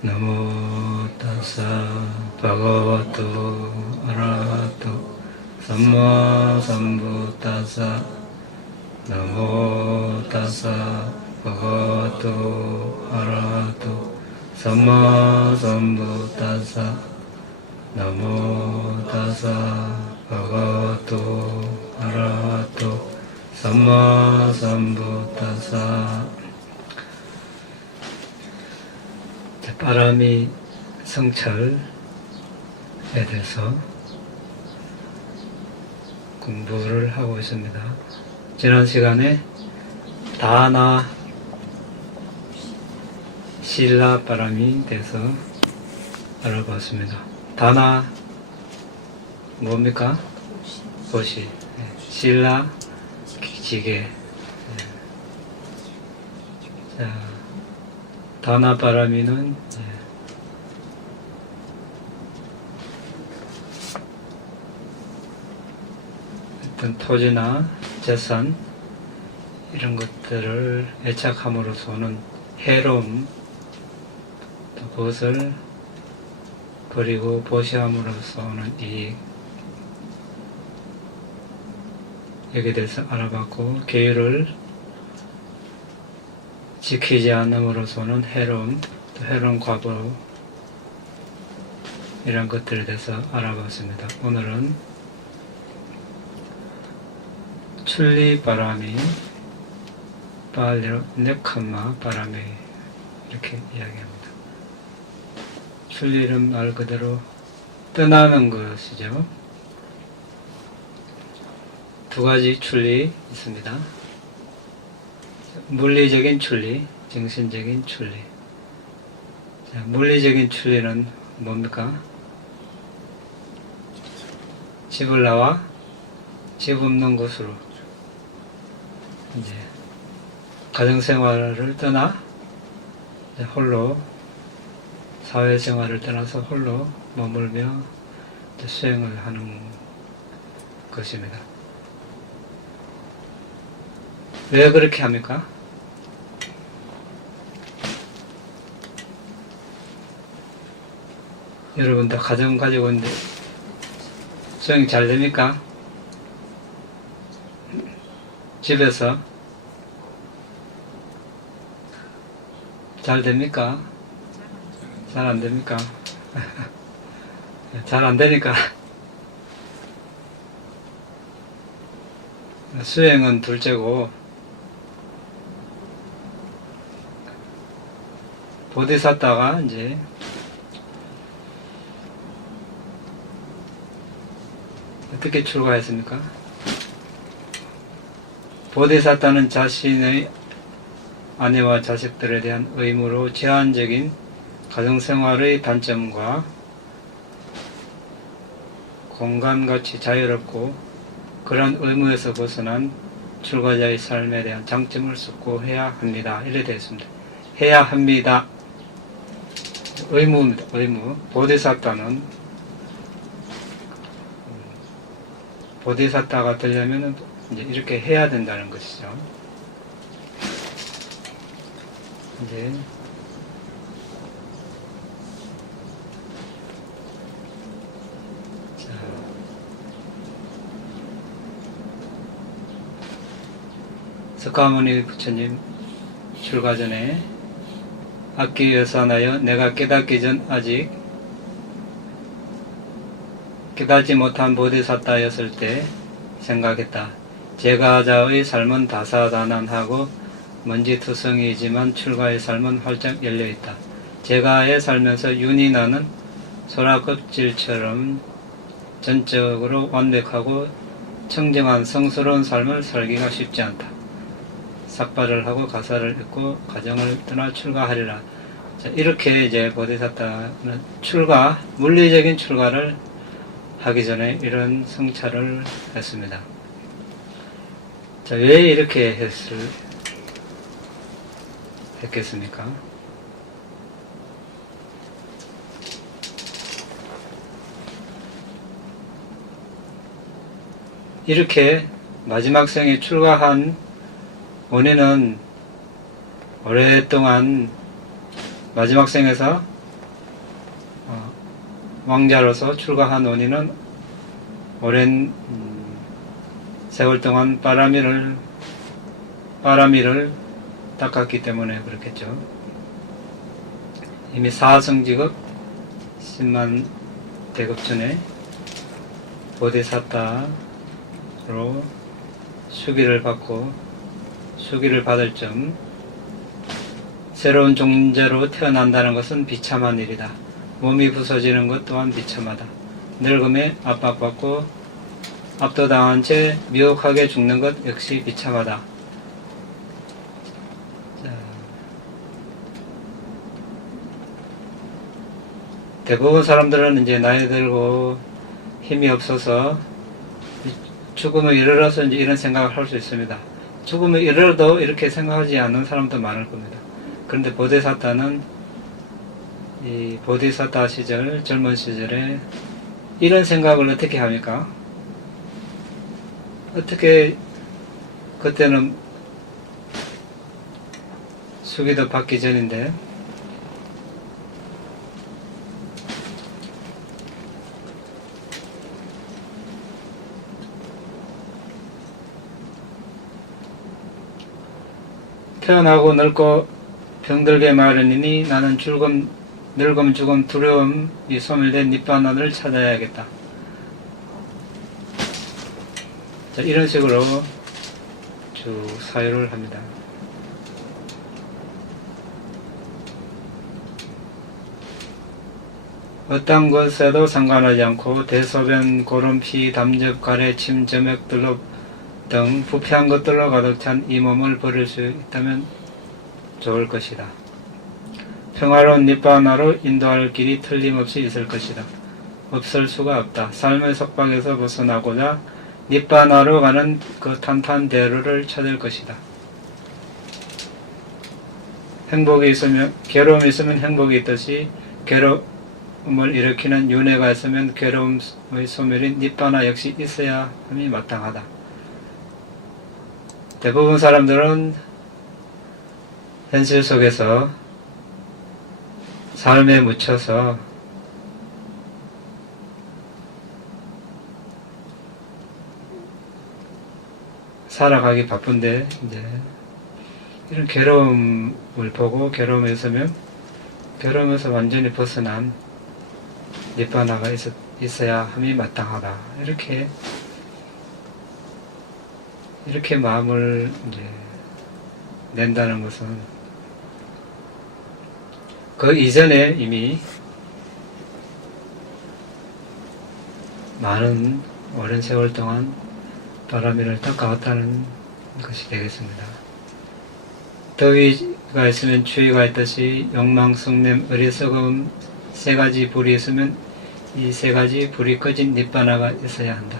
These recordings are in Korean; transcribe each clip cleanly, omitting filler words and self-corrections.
나모 타사 바가와토 아라하토 삼마 삼부타사 나모 타사 바가와토 아라하토 삼마 삼부타사 나모 타사 바가와토 아라하토 삼마 삼부타사. 바람이 성철에 대해서 공부를 하고 있습니다. 지난 시간에 다나 실라 바람이 대해서 알아봤습니다. 다나 뭡니까? 도시. 실라 지게. 자, 다나 바람이는 어떤 토지나 재산 이런 것들을 애착함으로써 오는 해로움, 또 그것을 버리고 보시함으로써 오는 이익, 여기에 대해서 알아봤고, 계율을 지키지 않음으로써는 해로움, 또 해로운 과거 이런 것들에 대해서 알아봤습니다. 오늘은 출리 바람이 빨리로 네칸마 바람이 이렇게 이야기합니다. 출리는 말 그대로 떠나는 것이죠. 두 가지 출리 있습니다. 물리적인 출리, 정신적인 출리. 자, 물리적인 출리는 뭡니까? 집을 나와 집 없는 곳으로 이제 가정생활을 떠나 홀로 사회생활을 떠나서 홀로 머물며 수행을 하는 것입니다. 왜 그렇게 합니까? 여러분 다 가정 가지고 있는데 수행 잘 됩니까? 집에서 잘 됩니까? 잘 안 됩니까? 잘 안 되니까 수행은 둘째고, 보디사타가 이제 어떻게 출가했습니까? 보디사타는 자신의 아내와 자식들에 대한 의무로 제한적인 가정생활의 단점과 공간같이 자유롭고 그러한 의무에서 벗어난 출가자의 삶에 대한 장점을 숙고해야 합니다. 이래 되어 있습니다. 해야 합니다. 의무입니다. 의무. 보디사타는 보디사타가 되려면 이제 이렇게 해야 된다는 것이죠. 이제 석가모니 부처님 출가 전에 악기여산하여 내가 깨닫기 전 아직 깨닫지 못한 보디사타였을 때 생각했다. 제가자의 삶은 다사다난하고 먼지투성이지만 출가의 삶은 활짝 열려있다. 제가의 살면서 윤이 나는 소라껍질처럼 전적으로 완벽하고 청정한 성스러운 삶을 살기가 쉽지 않다. 삭발을 하고 가사를 읽고 가정을 떠나 출가하리라. 자, 이렇게 이제 보디사타는 출가, 물리적인 출가를 하기 전에 이런 성찰을 했습니다. 자, 왜 이렇게 했겠습니까? 이렇게 마지막 생에 출가한 원인은 오랫동안 마지막 생에서 왕자로서 출가한 원인은 오랜 세월 동안 바람이를 닦았기 때문에 그렇겠죠. 이미 사성직업 10만 대급 전에 보디사타로 수기를 받을 점, 새로운 존재로 태어난다는 것은 비참한 일이다. 몸이 부서지는 것 또한 비참하다. 늙음에 압박받고 압도당한 채 미혹하게 죽는 것 역시 비참하다. 대부분 사람들은 이제 나이 들고 힘이 없어서 죽음에 이르러서 이제 이런 생각을 할 수 있습니다. 죽음에 이르러도 이렇게 생각하지 않는 사람도 많을 겁니다. 그런데 보디사타는 이 보디사타 시절, 젊은 시절에 이런 생각을 어떻게 합니까? 어떻게 그때는 수기도 받기 전인데 태어나고 늙고 병들게 마련이니 나는 늙음 죽음 두려움이 소멸된 니빠나를 찾아야겠다. 자, 이런 식으로 쭉 사유를 합니다. 어떤 것에도 상관하지 않고 대소변, 고름, 피, 담즙, 가래, 침, 점액, 들로 등 부패한 것들로 가득 찬 이 몸을 버릴 수 있다면 좋을 것이다. 평화로운 니빠나로 인도할 길이 틀림없이 있을 것이다. 없을 수가 없다. 삶의 속박에서 벗어나고자 니빠나로 가는 그 탄탄 대로를 찾을 것이다. 행복이 있으면, 괴로움이 있으면 행복이 있듯이 괴로움을 일으키는 윤회가 있으면 괴로움의 소멸인 니빠나 역시 있어야 함이 마땅하다. 대부분 사람들은 현실 속에서 삶에 묻혀서 살아가기 바쁜데 이제 이런 괴로움을 보고 괴로움에 있으면 괴로움에서 완전히 벗어난 니빠나가 있어야 함이 마땅하다. 이렇게 마음을 이제 낸다는 것은 그 이전에 이미 많은 오랜 세월 동안 바람이를 닦아왔다는 것이 되겠습니다. 더위가 있으면 추위가 있듯이 욕망, 성냄, 어리석음 세 가지 불이 있으면 이 세 가지 불이 꺼진 니빠나가 있어야 한다.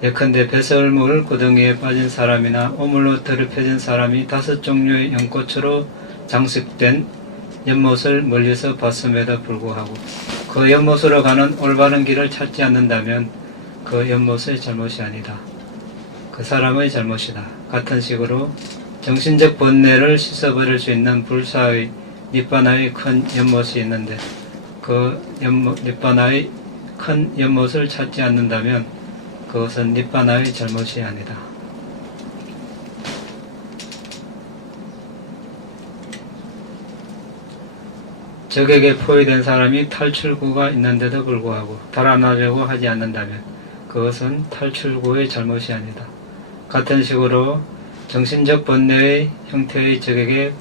예컨대 배설물 구덩이에 빠진 사람이나 오물로 더럽혀진 사람이 5 종류의 연꽃으로 장식된 연못을 멀리서 봤음에도 불구하고 그 연못으로 가는 올바른 길을 찾지 않는다면 그 연못의 잘못이 아니다. 그 사람의 잘못이다. 같은 식으로 정신적 번뇌를 씻어버릴 수 있는 불사의 니빠나의 큰 연못이 있는데 그 니빠나의 큰 연못을 찾지 않는다면 그것은 니빠나의 잘못이 아니다. 적에게 포위된 사람이 탈출구가 있는데도 불구하고 달아나려고 하지 않는다면 그것은 탈출구의 잘못이 아니다. 같은 식으로 정신적 번뇌의 형태의 적에게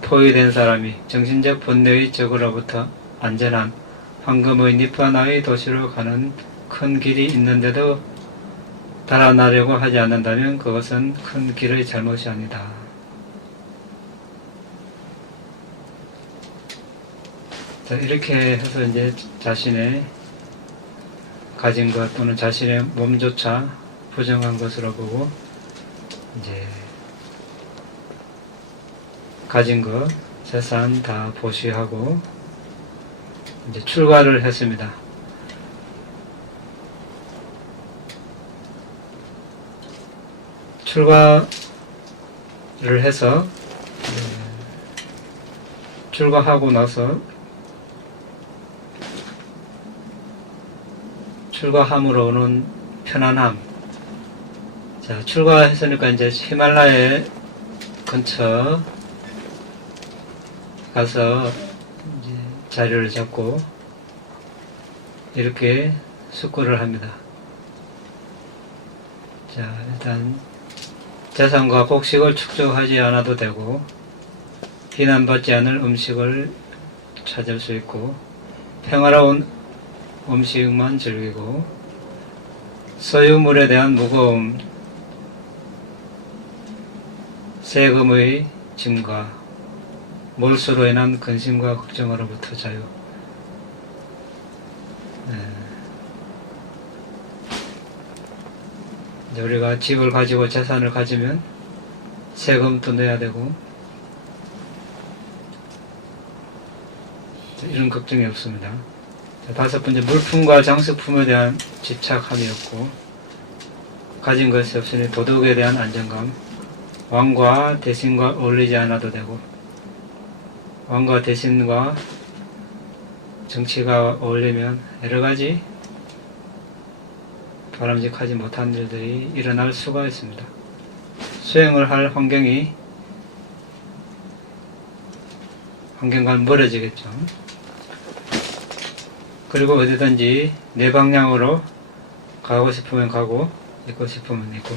포위된 사람이 정신적 번뇌의 적으로부터 안전한 황금의 니빠나의 도시로 가는 큰 길이 있는데도 달아나려고 하지 않는다면 그것은 큰 길의 잘못이 아니다. 자, 이렇게 해서 이제 자신의 가진 것 또는 자신의 몸조차 부정한 것으로 보고 이제 가진 것, 재산 다 보시하고 이제 출가를 했습니다. 출가를 해서 출가하고 나서 출가함으로 오는 편안함. 자, 출가했으니까 이제 히말라야 근처 가서 이제 자리를 잡고 이렇게 숙고를 합니다. 자, 일단 재산과 곡식을 축적하지 않아도 되고 비난받지 않을 음식을 찾을 수 있고 평화로운 음식만 즐기고 소유물에 대한 무거움, 세금의 증가, 몰수로 인한 근심과 걱정으로부터 자유. 이제 우리가 집을 가지고 재산을 가지면 세금도 내야 되고 이런 걱정이 없습니다. 다섯 번째, 물품과 장식품에 대한 집착함이 없고 가진 것이 없으니 도덕에 대한 안정감. 왕과 대신과 어울리지 않아도 되고 왕과 대신과 정치가 어울리면 여러가지 바람직하지 못한 일들이 일어날 수가 있습니다. 수행을 할 환경과 멀어지겠죠. 그리고 어디든지 내 방향으로 가고 싶으면 가고 있고 싶으면 있고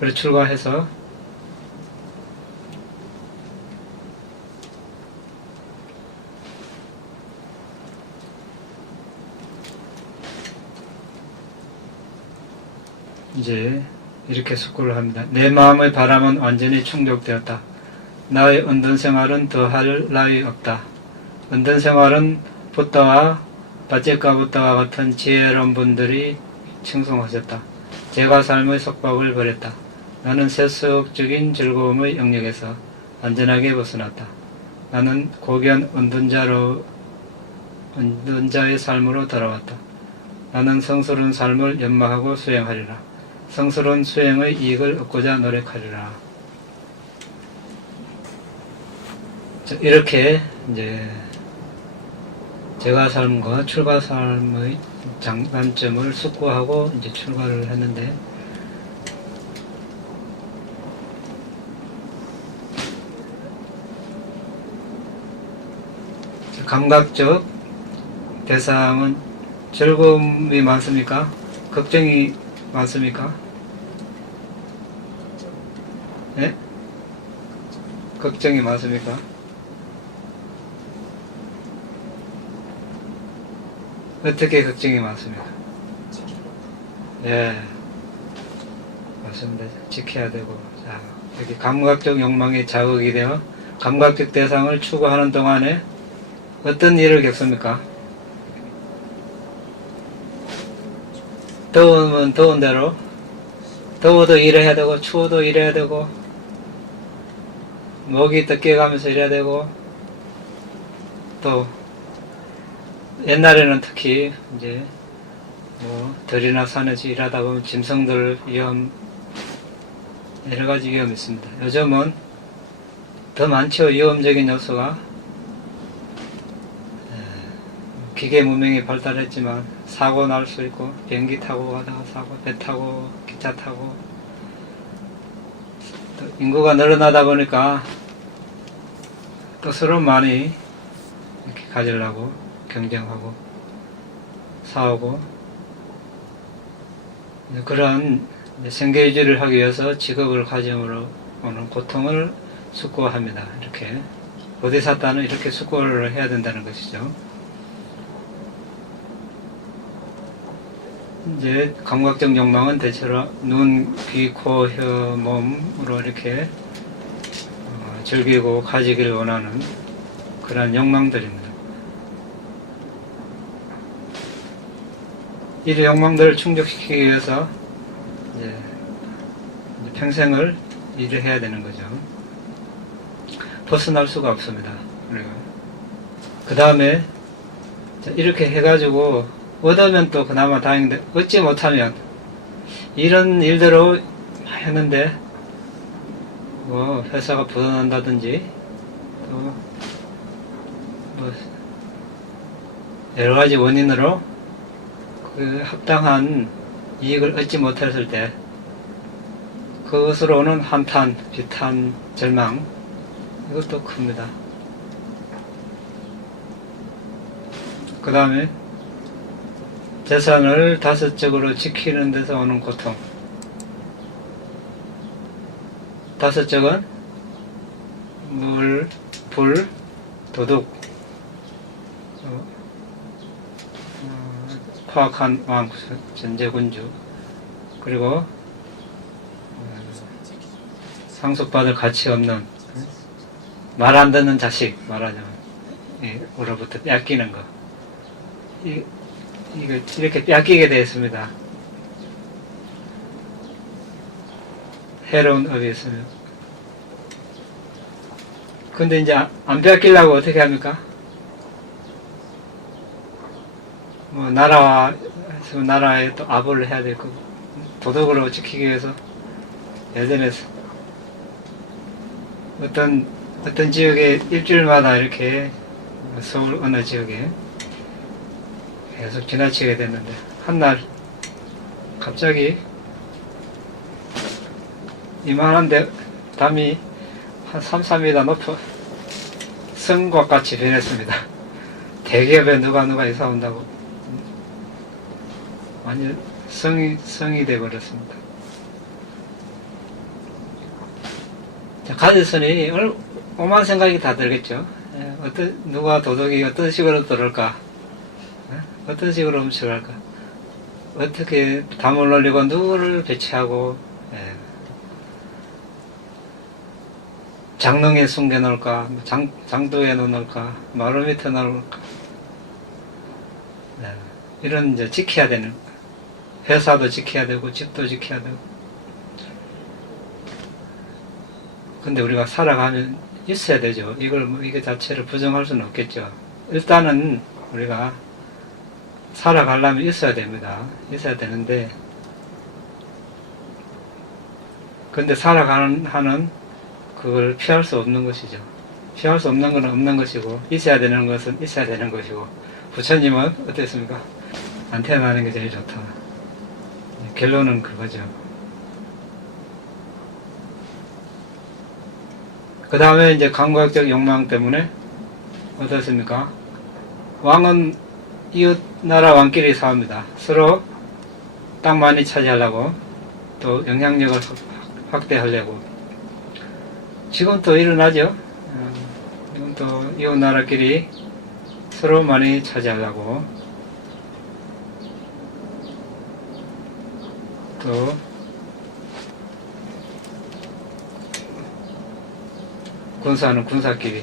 그래서 출가해서 이제 이렇게 숙고를 합니다. 내 마음의 바람은 완전히 충족되었다. 나의 은둔 생활은 더할 나위 없다. 은둔 생활은 붓다와 바제가 붓다와 같은 지혜로운 분들이 칭송하셨다. 제가 삶의 속박을 버렸다. 나는 세속적인 즐거움의 영역에서 안전하게 벗어났다. 나는 고귀한 은둔자의 삶으로 돌아왔다. 나는 성스러운 삶을 연마하고 수행하리라. 성스러운 수행의 이익을 얻고자 노력하리라. 이렇게 이제 제가 삶과 출가 삶의 장단점을 숙고하고 이제 출가를 했는데, 감각적 대상은 즐거움이 많습니까? 걱정이 많습니까? 네? 걱정이 많습니까? 어떻게 걱정이 많습니까? 예, 맞습니다. 지켜야 되고. 자, 여기 감각적 욕망에 자극이 되어 감각적 대상을 추구하는 동안에 어떤 일을 겪습니까? 더우면 더운 대로, 더워도 일해야 되고, 추워도 일해야 되고, 목이 뜯겨가면서 일해야 되고, 또 옛날에는 특히 이제 뭐 들이나 산에서 일하다 보면 짐승들 위험, 여러 가지 위험이 있습니다. 요즘은 더 많죠. 위험적인 요소가. 기계 문명이 발달했지만 사고 날 수 있고, 비행기 타고 가다가 사고, 배 타고, 기차 타고, 또 인구가 늘어나다 보니까 또 서로 많이 이렇게 가지려고 경쟁하고 싸우고, 그런 생계유지를 하기 위해서 직업을 가짐으로 오는 고통을 숙고합니다. 이렇게 보디사타는 이렇게 숙고를 해야 된다는 것이죠. 이제 감각적 욕망은 대체로 눈, 귀, 코, 혀, 몸으로 이렇게 즐기고 가지길 원하는 그런 욕망들입니다. 이 욕망들을 충족시키기 위해서 이제 평생을 일을 해야 되는 거죠. 벗어날 수가 없습니다. 우리가. 그 다음에 자, 이렇게 해가지고 얻으면 또 그나마 다행인데 얻지 못하면 이런 일대로 했는데 뭐 회사가 부도난다든지 또 뭐 여러 가지 원인으로 그 합당한 이익을 얻지 못했을 때 그것으로 오는 한탄, 비탄, 절망 이것도 큽니다. 그 다음에 재산을 다섯적으로 지키는 데서 오는 고통. 다섯적은 물, 불, 도둑, 포악한 왕, 전제군주, 그리고 상속받을 가치 없는 말 안 듣는 자식, 말하자면 으로부터 뺏기는 거. 이거 이렇게 뺏기게 되었습니다. 해로운 업이 있으면. 근데 이제 안 뺏기려고 어떻게 합니까? 뭐 나라에 또 아부를 해야 될 거고, 도덕으로 지키기 위해서 예전에 어떤 지역에 일주일마다 이렇게 서울 어느 지역에 계속 지나치게 됐는데 한날 갑자기 이만한데 담이 한 3, 4m 높아 성과 같이 변했습니다. 대기업에 누가 이사 온다고 완전 성이 되어버렸습니다. 자, 가졌으니 오만 생각이 다 들겠죠. 누가 도덕이 어떤 식으로 들을까? 어떤 식으로 훔쳐갈까? 어떻게 담을 올리고 누구를 배치하고 장롱에 숨겨놓을까? 장도에 넣어놓을까? 마루 밑에 넣어놓을까? 이런 이제 지켜야 되는, 회사도 지켜야 되고 집도 지켜야 되고. 근데 우리가 살아가면 있어야 되죠. 이거 자체를 부정할 수는 없겠죠. 일단은 우리가 살아가려면 있어야 됩니다. 있어야 되는데, 근데 살아가는 하는 그걸 피할 수 없는 것이죠. 피할 수 없는 건 없는 것이고, 있어야 되는 것은 있어야 되는 것이고, 부처님은 어땠습니까? 안 태어나는 게 제일 좋다. 결론은 그거죠. 그 다음에 이제 강구학적 욕망 때문에 어떻습니까? 왕은 이웃 나라 왕끼리 싸웁니다. 서로 땅 많이 차지하려고, 또 영향력을 확대하려고. 지금 또 일어나죠. 지금 또 이웃 나라끼리 서로 많이 차지하려고, 또 군사는 군사끼리.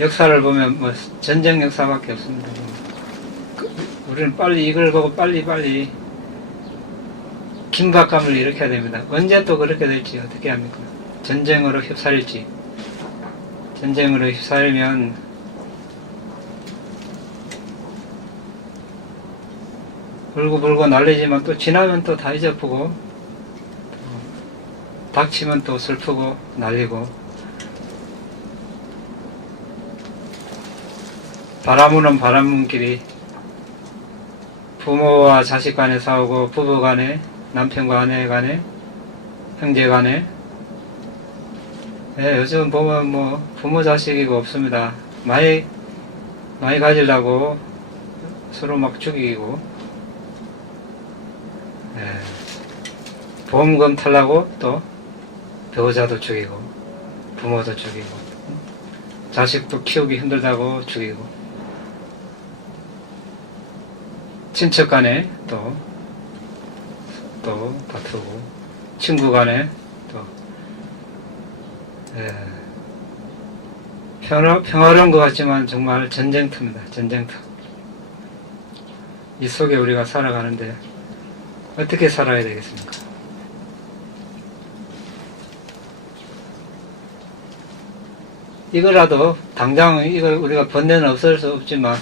역사를 보면 뭐 전쟁 역사밖에 없습니다. 우리는 빨리 이걸 보고 빨리 긴박감을 일으켜야 됩니다. 언제 또 그렇게 될지 어떻게 합니까? 전쟁으로 휩싸일지. 전쟁으로 휩싸이면 울고불고 난리지만 또 지나면 또 다 잊어보고, 닥치면 또 슬프고 날리고, 바람은 바람문끼리 부모와 자식 간에 싸우고, 부부 간에, 남편과 아내 간에, 형제 간에. 요즘 보면 뭐 부모 자식이고 없습니다. 많이 가지려고 서로 막 죽이고, 보험금 탈라고 또 배우자도 죽이고, 부모도 죽이고, 자식도 키우기 힘들다고 죽이고, 친척 간에 또 다투고, 친구 간에 또, 평화로운 것 같지만 정말 전쟁터입니다. 전쟁터. 이 속에 우리가 살아가는데 어떻게 살아야 되겠습니까? 이거라도 당장 이걸 우리가 번뇌는 없앨 수 없지만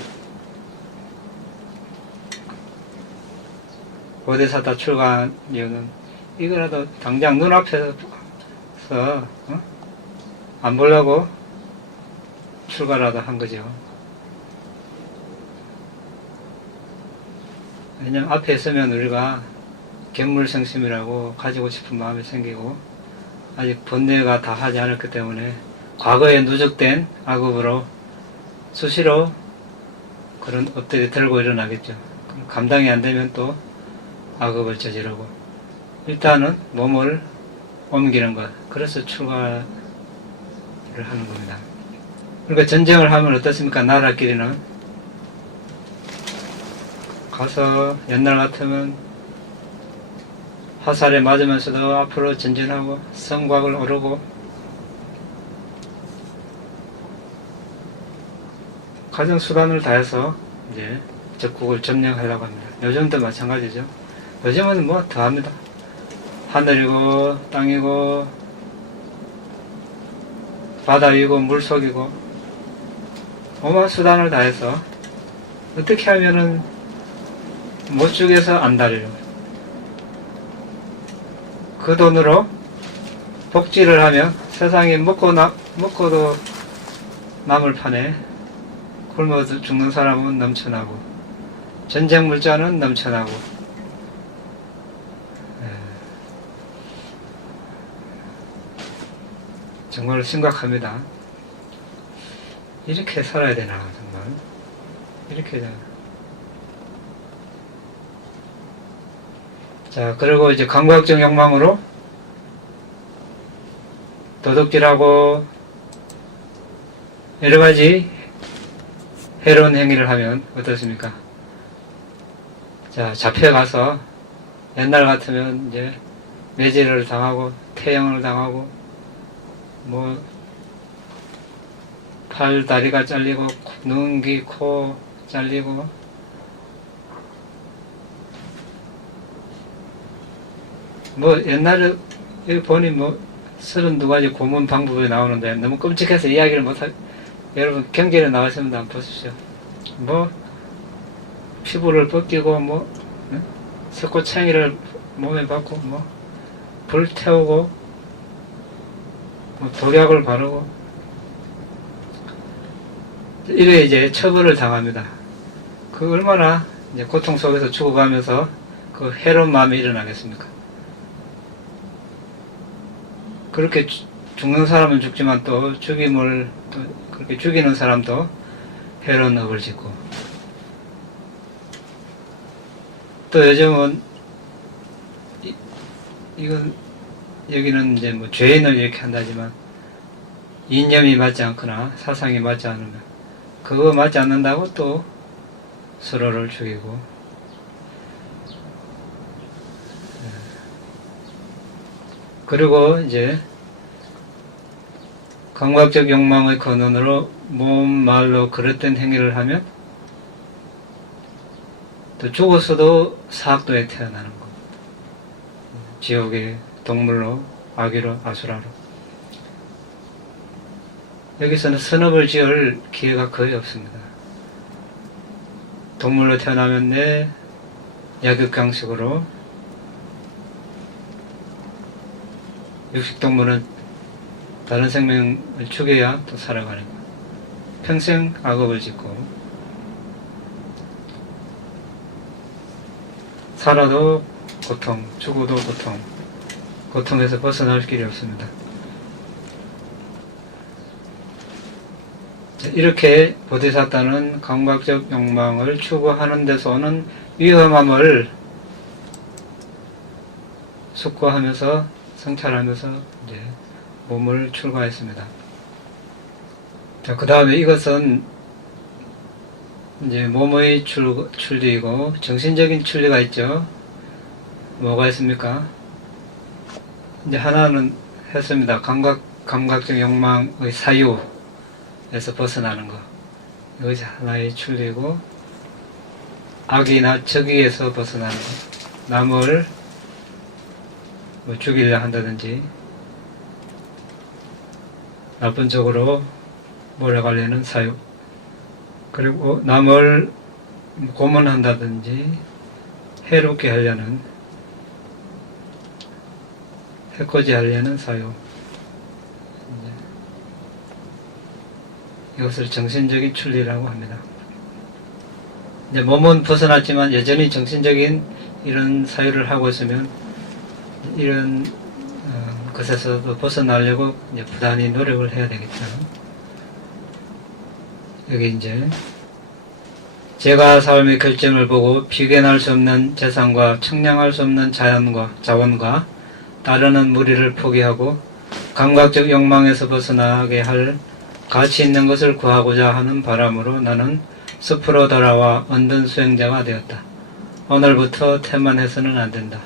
보디사타 출가한 이유는 이거라도 당장 눈앞에서 안 보려고 출가라도 한 거죠. 왜냐면 앞에 있으면 우리가 견물성심이라고 가지고 싶은 마음이 생기고 아직 번뇌가 다 하지 않았기 때문에 과거에 누적된 악업으로 수시로 그런 업들이 들고 일어나겠죠. 감당이 안 되면 또 악업을 저지르고 일단은 몸을 옮기는 것, 그래서 출가를 하는 겁니다. 그러니까 전쟁을 하면 어떻습니까? 나라끼리는 가서 옛날 같으면 화살에 맞으면서도 앞으로 전진하고 성곽을 오르고 가정 수단을 다해서 이제 적국을 점령하려고 합니다. 요즘도 마찬가지죠. 요즘은 뭐 더합니다. 하늘이고 땅이고 바다 위고 물속이고 온갖 수단을 다해서 어떻게 하면은 못 죽여서 안달이요. 그 돈으로 복지를 하면 세상에 먹고도 남을 판에 굶어 죽는 사람은 넘쳐나고 전쟁 물자는 넘쳐나고 정말 심각합니다. 이렇게 살아야 되나 정말 이렇게. 자, 그리고 이제 감각적 욕망으로 도둑질하고 여러 가지 해로운 행위를 하면 어떻습니까? 자, 잡혀가서 옛날 같으면 이제 매질을 당하고 태형을 당하고 뭐 팔 다리가 잘리고 눈, 귀, 코 잘리고 뭐 옛날에 여기 보니 뭐 32가지 고문 방법이 나오는데 너무 끔찍해서 이야기를 못할. 여러분 경전에 나왔습니다. 한번 보십시오. 뭐 피부를 벗기고 뭐 석고챙이를 몸에 받고 뭐 불 태우고 뭐 독약을 바르고 이래 이제 처벌을 당합니다. 그 얼마나 이제 고통 속에서 죽어가면서 그 해로운 마음이 일어나겠습니까? 그렇게 죽는 사람은 죽지만 또 죽임을 또 그렇게 죽이는 사람도 해로운 업을 짓고 또 요즘은 이건 여기는 이제 뭐 죄인을 이렇게 한다지만 이념이 맞지 않거나 사상이 맞지 않으면 그거 맞지 않는다고 또 서로를 죽이고 그리고 이제 감각적 욕망의 근원으로 몸, 말로 그릇된 행위를 하면 또 죽었어도 사학도에 태어나는 것. 지옥의 동물로, 아기로, 아수라로. 여기서는 선업을 지을 기회가 거의 없습니다. 동물로 태어나면 내 약육강식으로 육식동물은 다른 생명을 죽여야 또 살아가는 것. 평생 악업을 짓고 살아도 고통, 죽어도 고통, 고통에서 벗어날 길이 없습니다. 이렇게 보디사타는 감각적 욕망을 추구하는 데서 오는 위험함을 숙고하면서 성찰하면서 이제 몸을 출가했습니다. 자, 그 다음에 이것은 이제 몸의 출리이고 정신적인 출리가 있죠. 뭐가 있습니까? 이제 하나는 했습니다. 감각적 욕망의 사유에서 벗어나는 것. 이것이 하나의 출리이고 악이나 적의에서 벗어나는 것. 남을 뭐 죽이려 한다든지 나쁜 쪽으로 몰아가려는 사유, 그리고 남을 고문한다든지 해롭게 하려는, 해코지하려는 사유, 이것을 정신적인 출리라고 합니다. 이제 몸은 벗어났지만 여전히 정신적인 이런 사유를 하고 있으면 이런 것에서도 벗어나려고 이제 부단히 노력을 해야 되겠죠. 여기 이제 제가 삶의 결정을 보고 비견할 수 없는 재산과 청량할 수 없는 자원과 따르는 무리를 포기하고 감각적 욕망에서 벗어나게 할 가치 있는 것을 구하고자 하는 바람으로 나는 숲으로 돌아와 언든 수행자가 되었다. 오늘부터 태만해서는 안 된다.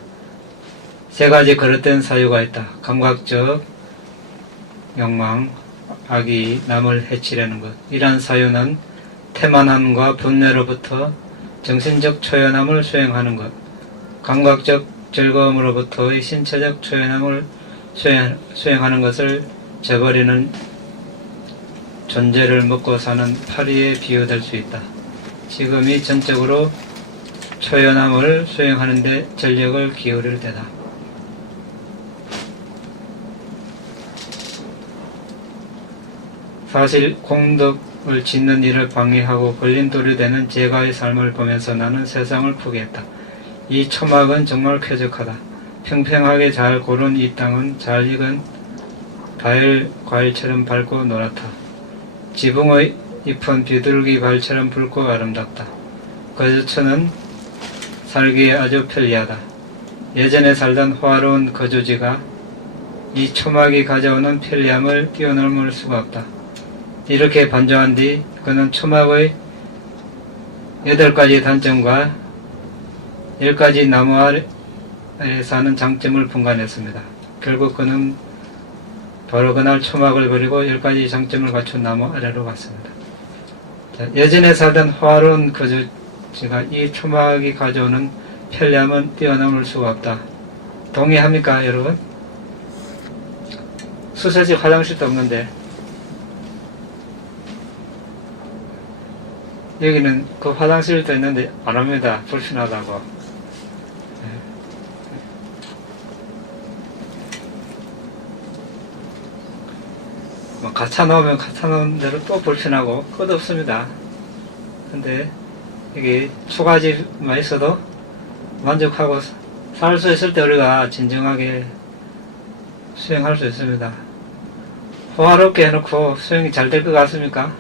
세 가지 그릇된 사유가 있다. 감각적 욕망, 악이 남을 해치려는 것. 이러한 사유는 태만함과 분뇌로부터 정신적 초연함을 수행하는 것. 감각적 즐거움으로부터의 신체적 초연함을 수행하는 것을 저버리는 존재를 먹고 사는 파리에 비유될 수 있다. 지금이 전적으로 초연함을 수행하는 데 전력을 기울일 때다. 사실 공덕을 짓는 일을 방해하고 걸림돌이 되는 제가의 삶을 보면서 나는 세상을 포기했다. 이 초막은 정말 쾌적하다. 평평하게 잘 고른 이 땅은 잘 익은 과일 과일처럼 밝고 노랗다. 지붕의 잎은 비둘기 발처럼 붉고 아름답다. 거주처는 살기에 아주 편리하다. 예전에 살던 화로운 거주지가 이 초막이 가져오는 편리함을 뛰어넘을 수가 없다. 이렇게 반조한 뒤 그는 초막의 8가지 단점과 10가지 나무 아래 사는 장점을 분간했습니다. 결국 그는 바로 그날 초막을 버리고 10가지 장점을 갖춘 나무 아래로 갔습니다. 자, 예전에 살던 화로운 거주지가 이 초막이 가져오는 편리함은 뛰어넘을 수가 없다. 동의합니까, 여러분? 수세식 화장실도 없는데 여기는 그 화장실도 있는데 안 옵니다. 불편하다고. 가차 넣으면 가차 넣은 대로 또 불편하고 끝없습니다. 근데 이게 초가지만 있어도 만족하고 살 수 있을 때 우리가 진정하게 수행할 수 있습니다. 호화롭게 해놓고 수행이 잘 될 것 같습니까?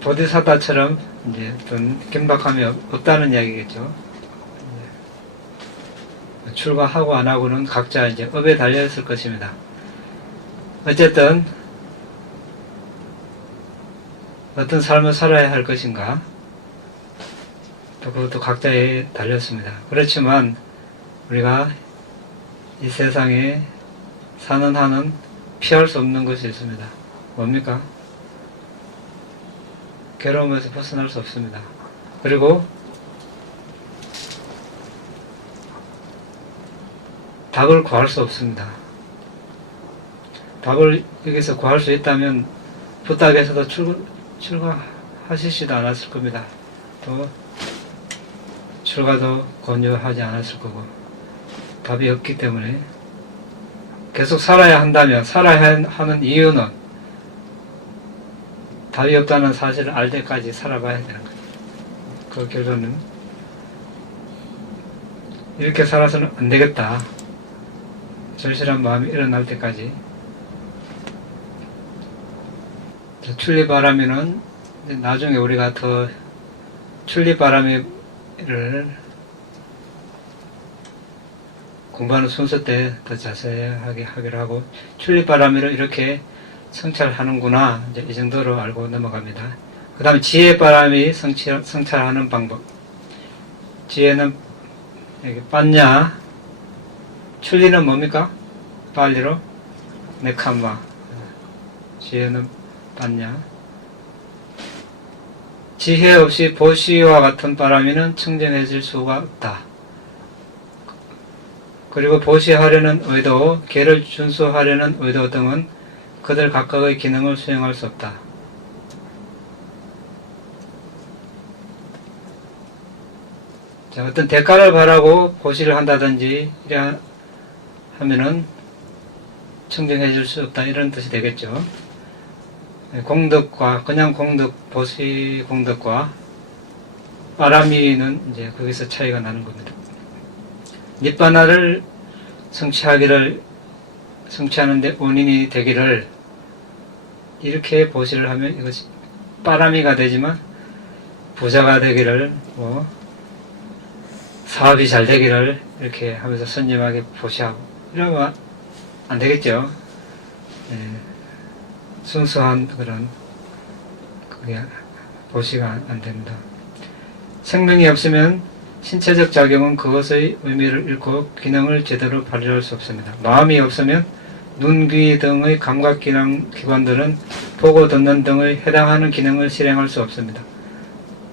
보디사타처럼 이제 어떤 긴박함이 없다는 이야기겠죠. 출가하고 안 하고는 각자 이제 업에 달려 있을 것입니다. 어쨌든 어떤 삶을 살아야 할 것인가, 또 그것도 각자에 달렸습니다. 그렇지만 우리가 이 세상에 사는 한은 피할 수 없는 것이 있습니다. 뭡니까? 괴로움에서 벗어날 수 없습니다. 그리고 답을 구할 수 없습니다. 답을 여기서 구할 수 있다면 부탁에서도 출가하시지도 않았을 겁니다. 또 출가도 권유하지 않았을 거고, 답이 없기 때문에 계속 살아야 한다면, 살아야 하는 이유는 답이 없다는 사실을 알 때까지 살아봐야 되는 거예요. 그 결론은 이렇게 살아서는 안 되겠다. 절실한 마음이 일어날 때까지. 출리바람이는 나중에 우리가 더 출리바람이를 공부하는 순서 때 더 자세하게 하기로 하고, 출리바람이를 이렇게 성찰하는구나, 이제 이 정도로 알고 넘어갑니다. 그 다음에 지혜바람이 성찰하는 방법. 지혜는 여기 빠냐, 출리는 뭡니까? 빨리로 네카마. 지혜는 빠냐. 지혜 없이 보시와 같은 바람이는 청정해질 수가 없다. 그리고 보시하려는 의도, 계를 준수하려는 의도 등은 그들 각각의 기능을 수행할 수 없다. 자, 어떤 대가를 바라고 보시를 한다든지 이래 하면은 청정해 줄 수 없다 이런 뜻이 되겠죠. 공덕과 그냥 공덕, 보시 공덕과 빠람이는 이제 거기서 차이가 나는 겁니다. 닛바나를 성취하는데 원인이 되기를 이렇게 보시를 하면 이것이 빠람이가 되지만 부자가 되기를 사업이 잘 되기를 이렇게 하면서 선님하게 보시하고 이러면 안 되겠죠. 순수한 그런 그게 보시가 안 됩니다. 생명이 없으면 신체적 작용은 그것의 의미를 잃고 기능을 제대로 발휘할 수 없습니다. 마음이 없으면 눈, 귀 등의 감각기관들은 보고 듣는 등의 해당하는 기능을 실행할 수 없습니다.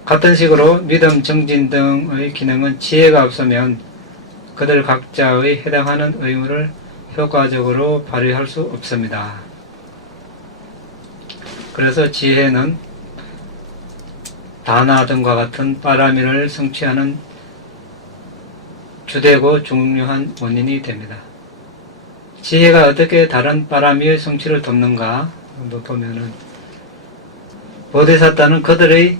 같은 식으로 믿음, 정진 등의 기능은 지혜가 없으면 그들 각자의 해당하는 의무를 효과적으로 발휘할 수 없습니다. 그래서 지혜는 다나 등과 같은 빠라미를 성취하는 주되고 중요한 원인이 됩니다. 지혜가 어떻게 다른 빠라미의 성취를 돕는가 한번 보면은 보디사타는 그들의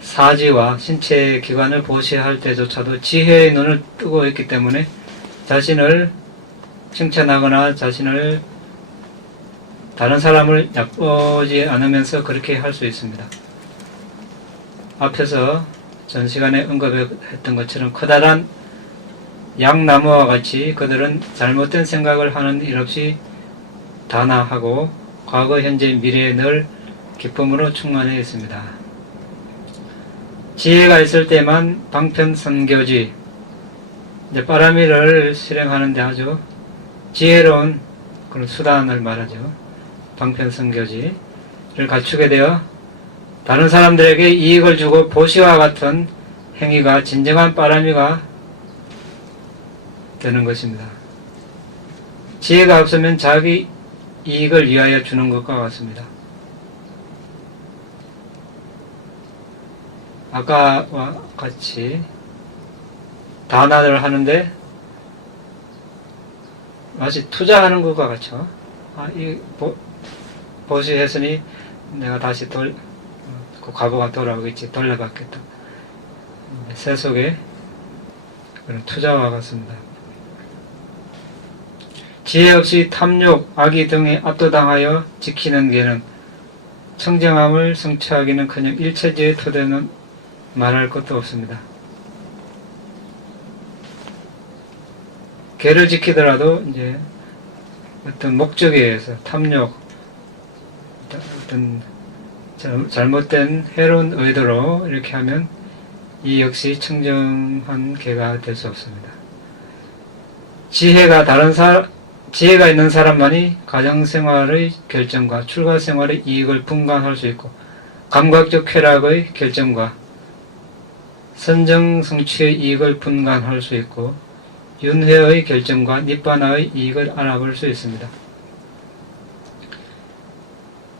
사지와 신체 기관을 보시할 때조차도 지혜의 눈을 뜨고 있기 때문에 자신을 칭찬하거나 자신을 다른 사람을 얕보지 않으면서 그렇게 할 수 있습니다. 앞에서 전 시간에 언급했던 것처럼 커다란 양나무와 같이 그들은 잘못된 생각을 하는 일 없이 단아하고 과거, 현재, 미래에 늘 기쁨으로 충만해 있습니다. 지혜가 있을 때만 방편선교지, 이제 빠라미를 실행하는데 아주 지혜로운 그런 수단을 말하죠. 방편선교지를 갖추게 되어 다른 사람들에게 이익을 주고 보시와 같은 행위가 진정한 빠라미가 되는 것입니다. 지혜가 없으면 자기 이익을 위하여 주는 것과 같습니다. 아까와 같이 다나를 하는데 마치 투자하는 것과 같죠. 이 보시했으니 내가 다시 그 과거가 돌아오겠지, 돌려받겠다. 세속의 그런 투자와 같습니다. 지혜 없이 탐욕, 악의 등에 압도당하여 지키는 개는 청정함을 성취하기는커녕 일체지의 토대는 말할 것도 없습니다. 개를 지키더라도 이제 어떤 목적에 의해서 탐욕, 어떤 잘못된 해로운 의도로 이렇게 하면 이 역시 청정한 개가 될 수 없습니다. 지혜가 있는 사람만이 가정생활의 결정과 출가생활의 이익을 분간할 수 있고 감각적 쾌락의 결정과 선정성취의 이익을 분간할 수 있고 윤회의 결정과 닛바나의 이익을 알아볼 수 있습니다.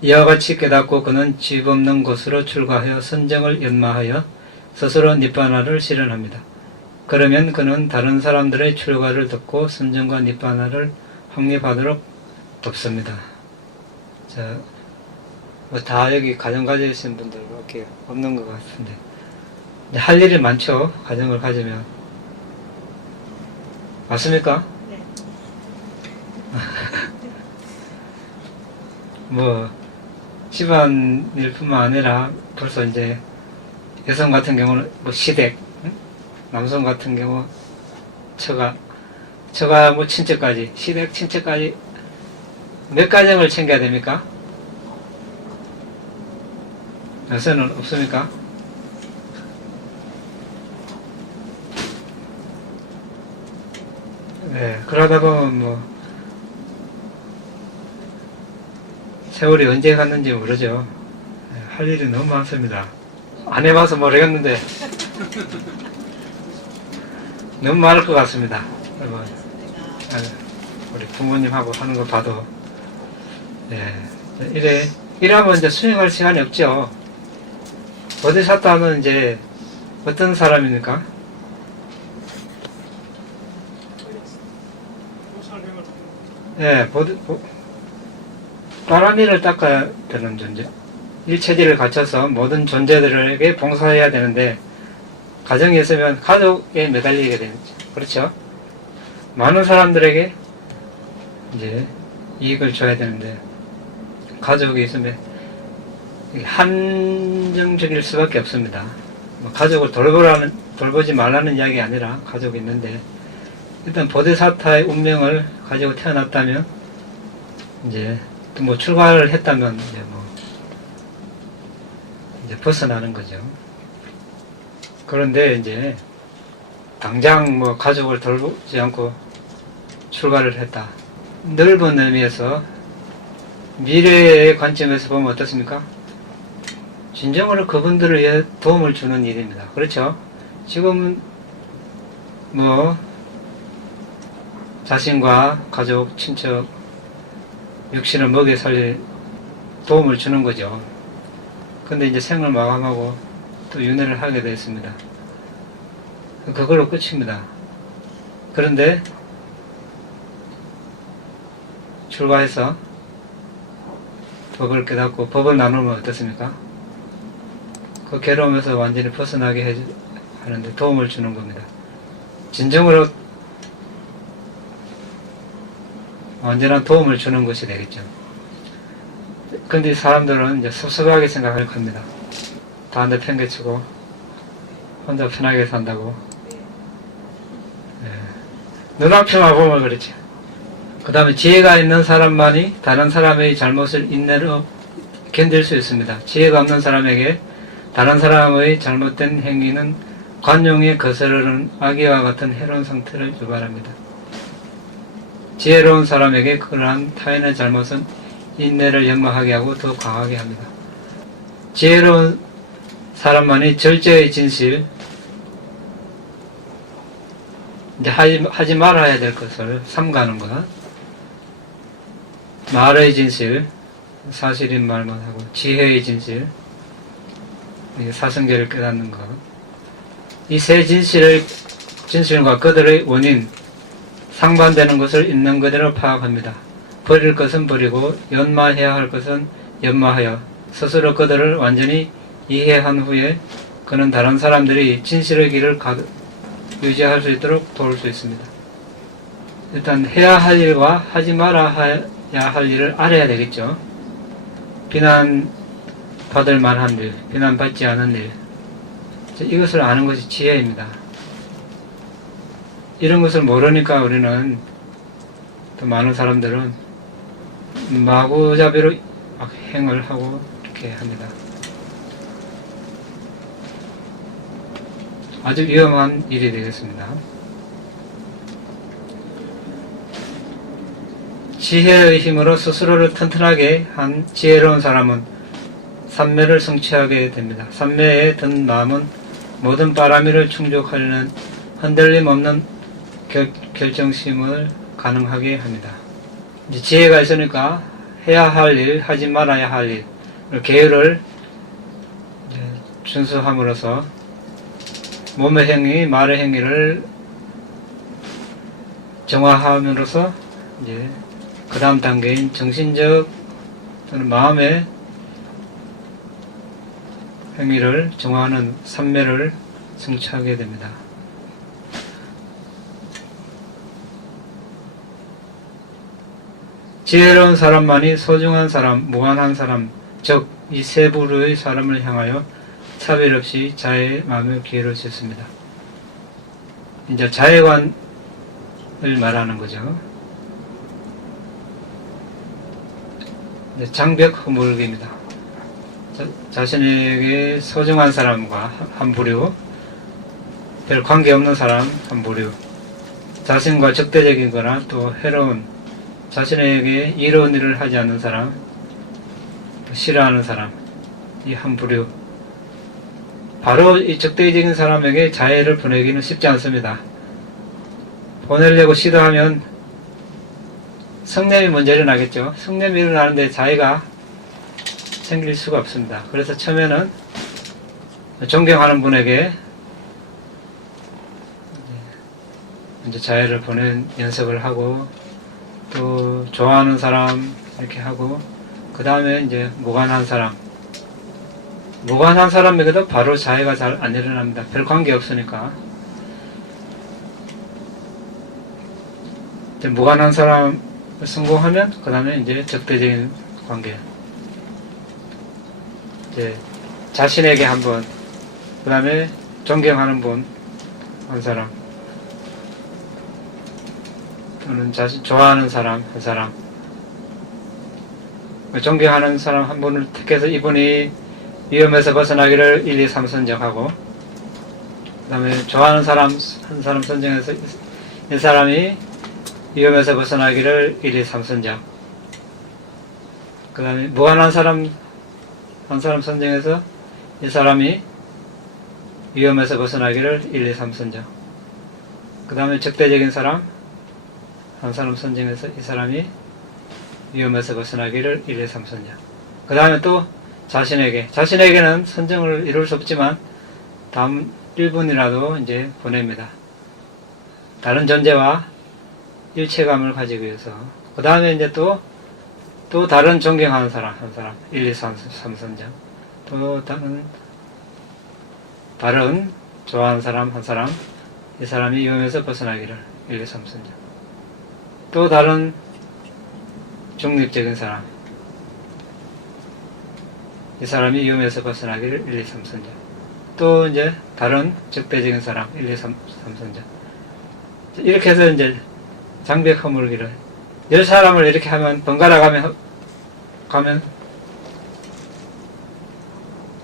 이와 같이 깨닫고 그는 집 없는 곳으로 출가하여 선정을 연마하여 스스로 닛바나를 실현합니다. 그러면 그는 다른 사람들의 출가를 돕고 선정과 닛바나를 확립하도록 돕습니다. 자, 다 여기 가정 가지신 분들밖에 없는 것 같은데 할 일이 많죠. 가정을 가지면. 맞습니까? 네. 뭐 집안일뿐만 아니라 벌써 이제 여성 같은 경우는 뭐 시댁, 남성 같은 경우 처가 뭐 친척까지, 시댁 친척까지 몇 가정을 챙겨야 됩니까? 요새는 없습니까? 네, 그러다 보면 뭐 세월이 언제 갔는지 모르죠. 네, 할 일이 너무 많습니다. 안 해봐서 모르겠는데 너무 많을 것 같습니다. 여러분, 우리 부모님하고 하는 거 봐도 예, 이러면 이제 수행할 시간이 없죠. 보디사타는 이제 어떤 사람입니까? 예, 바라미를 닦아야 되는 존재. 일체질을 갖춰서 모든 존재들에게 봉사해야 되는데, 가정이 있으면 가족에 매달리게 되죠. 그렇죠? 많은 사람들에게 이제 이익을 줘야 되는데, 가족이 있으면 한정적일 수밖에 없습니다. 가족을 돌보지 말라는 이야기가 아니라 가족이 있는데, 일단 보디사타의 운명을 가지고 태어났다면, 이제 또 뭐 출가를 했다면 이제 벗어나는 거죠. 그런데 이제 당장 뭐 가족을 돌보지 않고 출가를 했다. 넓은 의미에서 미래의 관점에서 보면 어떻습니까? 진정으로 그분들을 위해 도움을 주는 일입니다. 그렇죠? 지금 뭐 자신과 가족, 친척, 육신을 먹여 살릴 도움을 주는 거죠. 근데 이제 생을 마감하고 또 윤회를 하게 됐습니다. 그걸로 끝입니다. 그런데 출가해서 법을 깨닫고 법을 나누면 어떻습니까? 그 괴로움에서 완전히 벗어나게 하는데 도움을 주는 겁니다. 진정으로 완전한 도움을 주는 것이 되겠죠. 근데 사람들은 이제 섭섭하게 생각을 합니다. 다한테 팽개치고 혼자 편하게 산다고. 눈앞에만 보면 그렇죠. 그 다음에 지혜가 있는 사람만이 다른 사람의 잘못을 인내로 견딜 수 있습니다. 지혜가 없는 사람에게 다른 사람의 잘못된 행위는 관용에 거스르는 아기와 같은 해로운 상태를 유발합니다. 지혜로운 사람에게 그러한 타인의 잘못은 인내를 연마하게 하고 더 강하게 합니다. 지혜로운 사람만이 절제의 진실, 이제 하지 말아야 될 것을 삼가는 것, 말의 진실, 사실인 말만 하고, 지혜의 진실, 사성계를 깨닫는 것, 이 세 진실과 그들의 원인, 상반되는 것을 있는 그대로 파악합니다. 버릴 것은 버리고 연마해야 할 것은 연마하여 스스로 그들을 완전히 이해한 후에 그는 다른 사람들이 진실의 길을 유지할 수 있도록 도울 수 있습니다. 일단 해야 할 일과 하지 말아야 할 일을 알아야 되겠죠. 비난받을 만한 일, 비난받지 않은 일, 이것을 아는 것이 지혜입니다. 이런 것을 모르니까 우리는, 또 많은 사람들은 마구잡이로 행을 하고 이렇게 합니다. 아주 위험한 일이 되겠습니다. 지혜의 힘으로 스스로를 튼튼하게 한 지혜로운 사람은 삼매를 성취하게 됩니다. 삼매에 든 마음은 모든 바라미를 충족하려는 흔들림 없는 결정심을 가능하게 합니다. 이제 지혜가 있으니까 해야 할 일, 하지 말아야 할 일, 계율을 준수함으로써 몸의 행위, 말의 행위를 정화함으로써 이제 그 다음 단계인 정신적 또는 마음의 행위를 정화하는 삼매를 성취하게 됩니다. 지혜로운 사람만이 소중한 사람, 무한한 사람, 즉 이 세 부류의 사람을 향하여 차별 없이 자애의 마음을 기울일 수 있습니다. 이제 자애관을 말하는 거죠. 장벽 허물기입니다. 자신에게 소중한 사람과 한 부류, 별 관계없는 사람 한 부류, 자신과 적대적인 거나 또 해로운, 자신에게 이로운 일을 하지 않는 사람, 싫어하는 사람, 이 한 부류. 바로 이 적대적인 사람에게 자애를 보내기는 쉽지 않습니다. 보내려고 시도하면 성냄이 먼저 일어나겠죠. 성냄이 일어나는데 자애가 생길 수가 없습니다. 그래서 처음에는 존경하는 분에게 이제 자애를 보낸 연습을 하고, 또 좋아하는 사람 이렇게 하고, 그 다음에 이제 무관한 사람에게도 바로 자애가 잘 안 일어납니다. 별 관계 없으니까. 이제 무관한 사람을 성공하면 그 다음에 이제 적대적인 관계, 이제 자신에게 한 번, 그 다음에 존경하는 분 한 사람, 또는 자신 좋아하는 사람 한 사람, 존경하는 사람 한 분을 택해서 이분이 위험에서 벗어나기를 1, 2, 3 선정하고, 그 다음에 좋아하는 사람 한 사람 선정해서 이 사람이 위험에서 벗어나기를 1, 2, 3 선정, 그 다음에 무관한 사람 한 사람 선정해서 이 사람이 위험에서 벗어나기를 1, 2, 3 선정, 그 다음에 적대적인 사람 한 사람 선정해서 이 사람이 위험에서 벗어나기를 1, 2, 3 선정, 그 다음에 또 자신에게는 선정을 이룰 수 없지만 다음 1분이라도 이제 보냅니다. 다른 존재와 일체감을 가지기 위해서. 그 다음에 이제 또 다른 존경하는 사람 한 사람 1, 2, 3 선정, 또 다른 좋아하는 사람 한 사람, 이 사람이 위험에서 벗어나기를 1, 2, 3 선정, 또 다른 중립적인 사람, 이 사람이 위험에서 벗어나기를 1, 2, 3 선정, 또 이제 다른 적대적인 사람 1, 2, 3 선정. 이렇게 해서 이제 장벽 허물기를 10사람을 이렇게 하면 번갈아 가면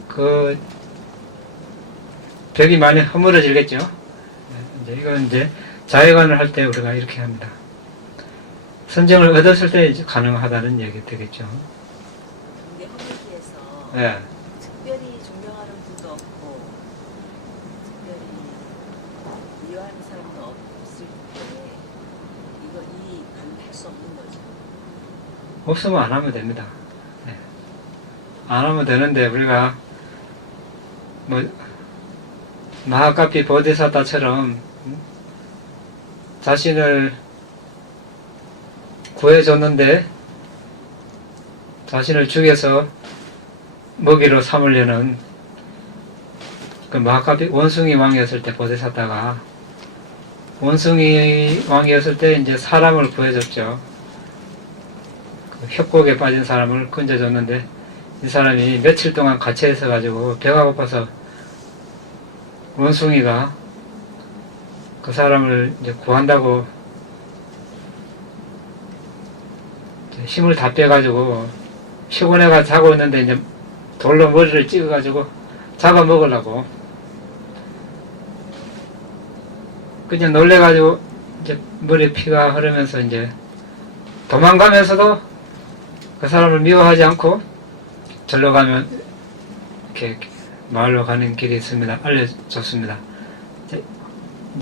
그 벽이 많이 허물어지겠죠. 이제 이건 이제 자해관을 할 때 우리가 이렇게 합니다. 선정을 얻었을 때 이제 가능하다는 얘기 되겠죠. 근데 허물기에서 네. 특별히 존경하는 분도 없고 특별히 미워하는 사람도 없을 때 이 관을 할 수 없는 거죠. 없으면 안 하면 됩니다. 네. 안 하면 되는데 우리가 마하카피 보디사타처럼 자신을 구해줬는데 자신을 죽여서 먹이로 삼으려는 그 마하카피 원숭이 왕이었을 때 보디사타가 원숭이 왕이었을 때 이제 사람을 구해줬죠. 그 협곡에 빠진 사람을 건져줬는데 이 사람이 며칠 동안 갇혀 있어가지고 배가 고파서 원숭이가 그 사람을 이제 구한다고 이제 힘을 다 빼가지고 피곤해가 자고 있는데 이제 돌로 머리를 찍어가지고 잡아먹으려고 그냥 놀래가지고 이제 머리에 피가 흐르면서 이제 도망가면서도 그 사람을 미워하지 않고 절로 가면 이렇게 마을로 가는 길이 있습니다. 알려줬습니다. 이제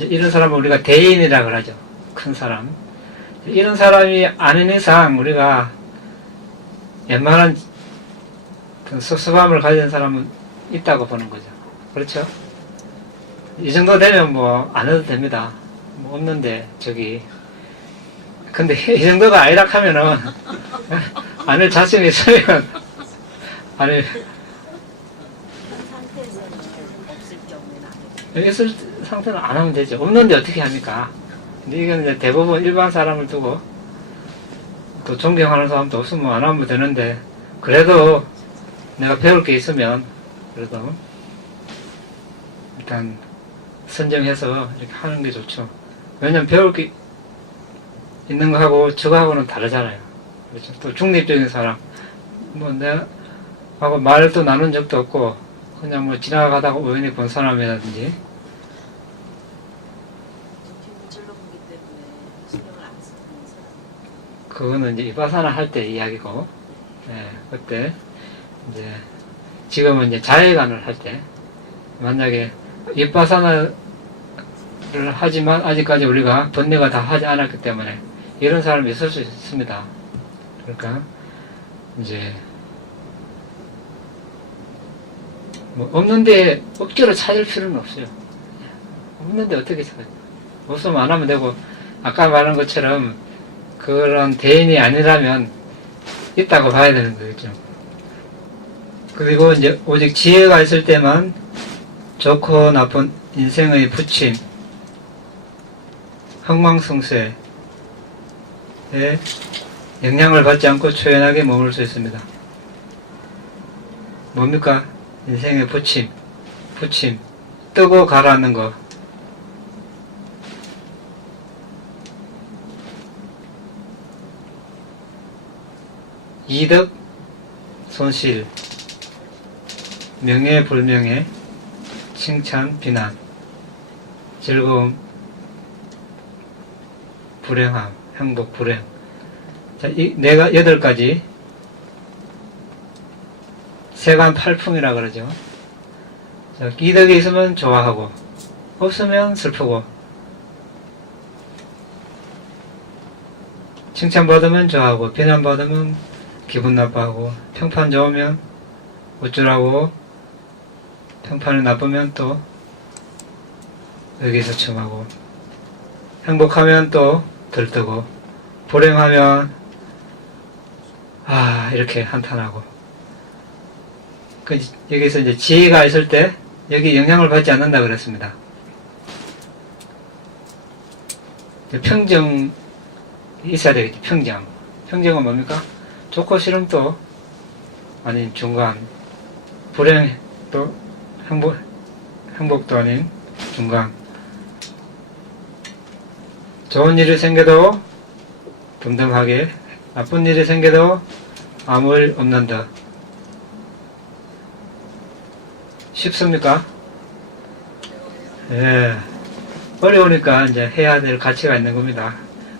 이런 사람을 우리가 대인이라고 하죠. 큰 사람. 이런 사람이 아닌 이상 우리가 웬만한 섭섭함을 가진 사람은 있다고 보는 거죠. 그렇죠? 이 정도 되면 뭐 안 해도 됩니다. 뭐 없는데 저기 근데 이 정도가 아니라 하면은 안 할 자신이 있으면 아니 상태에서는 없을 경우는 안 해요. 있을 상태는 안 하면 되죠. 없는데 어떻게 합니까? 근데 이건 이제 대부분 일반 사람을 두고 또 존경하는 사람도 없으면 안 하면 되는데 그래도 내가 배울 게 있으면 그래도 일단 선정해서 이렇게 하는 게 좋죠. 왜냐면 배울 게 있는 거하고 저거하고는 다르잖아요. 그렇죠? 또 중립적인 사람 뭐 내가 하고 말도 나눈 적도 없고 그냥 뭐 지나가다가 우연히 본 사람이라든지 두피는 절로 보기 때문에 신경을 안 쓰는 사람. 그거는 이제 이바사나 할 때 이야기고, 예, 그때 이제 지금은 이제 자해관을 할 때 만약에 이바사나를 하지만 아직까지 우리가 번뇌가 다 하지 않았기 때문에 이런 사람이 있을 수 있습니다. 그러니까 이제 뭐 없는데 억지로 찾을 필요는 없어요. 없는데 어떻게 찾아요? 없으면 안 하면 되고, 아까 말한 것처럼 그런 대인이 아니라면 있다고 봐야 되는 거겠죠. 그리고 이제 오직 지혜가 있을 때만 좋고 나쁜 인생의 부침, 흥망성쇠에 영향을 받지 않고 초연하게 머물 수 있습니다. 뭡니까? 인생의 부침, 뜨고 가라앉는 거. 이득, 손실, 명예, 불명예, 칭찬, 비난, 즐거움, 불행함, 행복, 불행. 자, 내가 8가지, 세간 팔풍이라 그러죠. 자, 이득이 있으면 좋아하고, 없으면 슬프고, 칭찬받으면 좋아하고, 비난받으면 기분 나빠하고, 평판 좋으면 우쭐하고, 평판이 나쁘면 또 의기소침하고, 행복하면 또 들뜨고, 불행하면 이렇게 한탄하고. 여기서 이제 지혜가 있을 때 여기 영향을 받지 않는다 그랬습니다. 평정이 있어야 되겠죠. 평정은 뭡니까? 좋고 싫음 또 아닌 중간, 불행 또 행복도 아닌 중간. 좋은 일이 생겨도 덤덤하게, 나쁜 일이 생겨도 아무 일 없는 듯. 쉽습니까? 예. 어려우니까 이제 해야 될 가치가 있는 겁니다.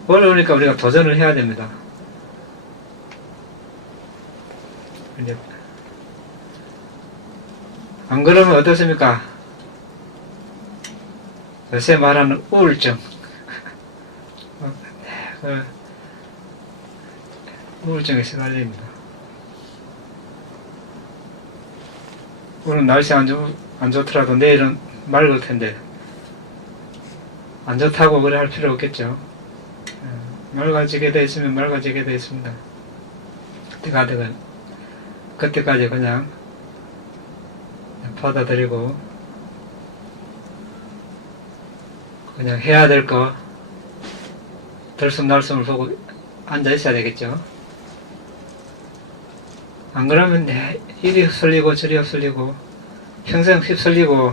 어려우니까 우리가 도전을 해야 됩니다. 이제 안 그러면 어떻습니까? 요새 말하는 우울증. 우울증에 시달립니다. 오늘 날씨 안 좋더라도 내일은 맑을 텐데, 안 좋다고 그래 할 필요 없겠죠. 맑아지게 돼 있으면 맑아지게 돼 있습니다. 그때까지 그냥 받아들이고, 그냥 해야 될 거, 들숨날숨을 보고 앉아 있어야 되겠죠. 안 그러면 이리 휩쓸리고 저리 휩쓸리고 평생 휩쓸리고,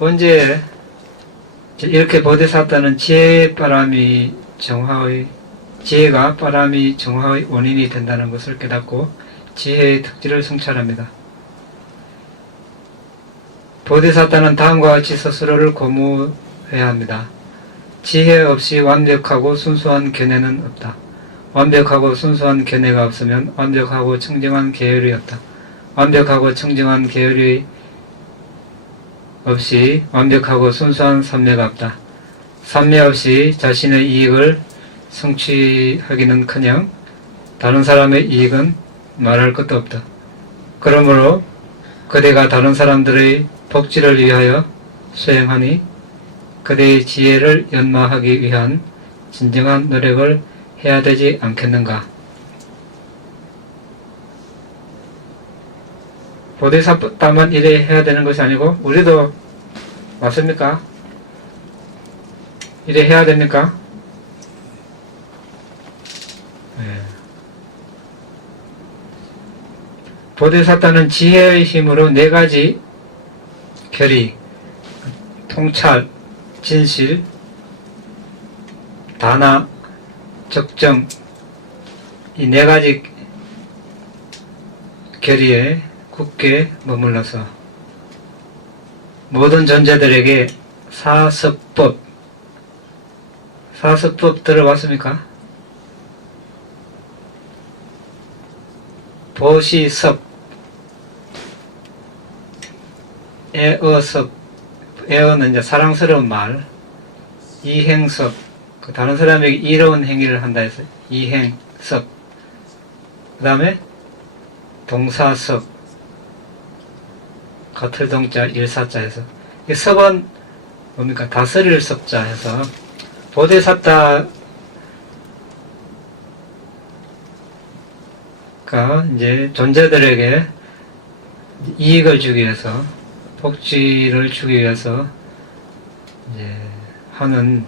언제 이렇게 보디사타는 지혜가 바람이 정화의 원인이 된다는 것을 깨닫고 지혜의 특질을 성찰합니다. 보디사타는 다음과 같이 스스로를 고무해야 합니다. 지혜 없이 완벽하고 순수한 견해는 없다. 완벽하고 순수한 견해가 없으면 완벽하고 청정한 계율이 없다. 완벽하고 청정한 계율이 없이 완벽하고 순수한 삼매가 없다. 삼매 없이 자신의 이익을 성취하기는커녕 다른 사람의 이익은 말할 것도 없다. 그러므로 그대가 다른 사람들의 복지를 위하여 수행하니 그대의 지혜를 연마하기 위한 진정한 노력을 해야 되지 않겠는가? 보디사타만 이래 해야 되는 것이 아니고 우리도 맞습니까? 이래 해야 됩니까? 네. 보디사타는 지혜의 힘으로 4가지 결의, 통찰, 진실, 다나, 적정, 이 4가지 결의에 굳게 머물러서 모든 존재들에게 사섭법 들어봤습니까? 보시섭, 애어섭, 애어는 이제 사랑스러운 말, 이행섭, 그 다른 사람에게 이로운 행위를 한다 해서 이행, 섭. 그 다음에 동사, 섭. 같을 동자, 일사자 해서. 이 섭은 뭡니까? 다스릴 섭자 해서 보데사타가 이제 존재들에게 이익을 주기 위해서, 복지를 주기 위해서 이제 하는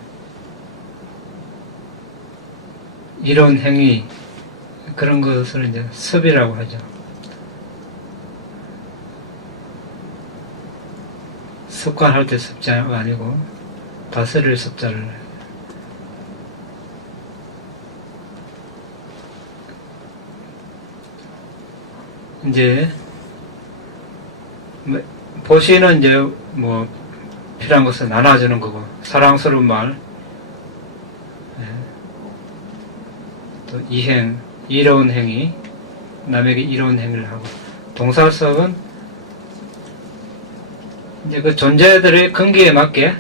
이런 행위, 그런 것을 이제 섭이라고 하죠. 습관할 때 습자가 아니고 다스릴 습자를. 이제 보시는 이제 뭐 필요한 것을 나눠주는 거고, 사랑스러운 말, 또 이행, 이로운 행위, 남에게 이로운 행위를 하고, 동사섭은 이제 그 존재들의 근기에 맞게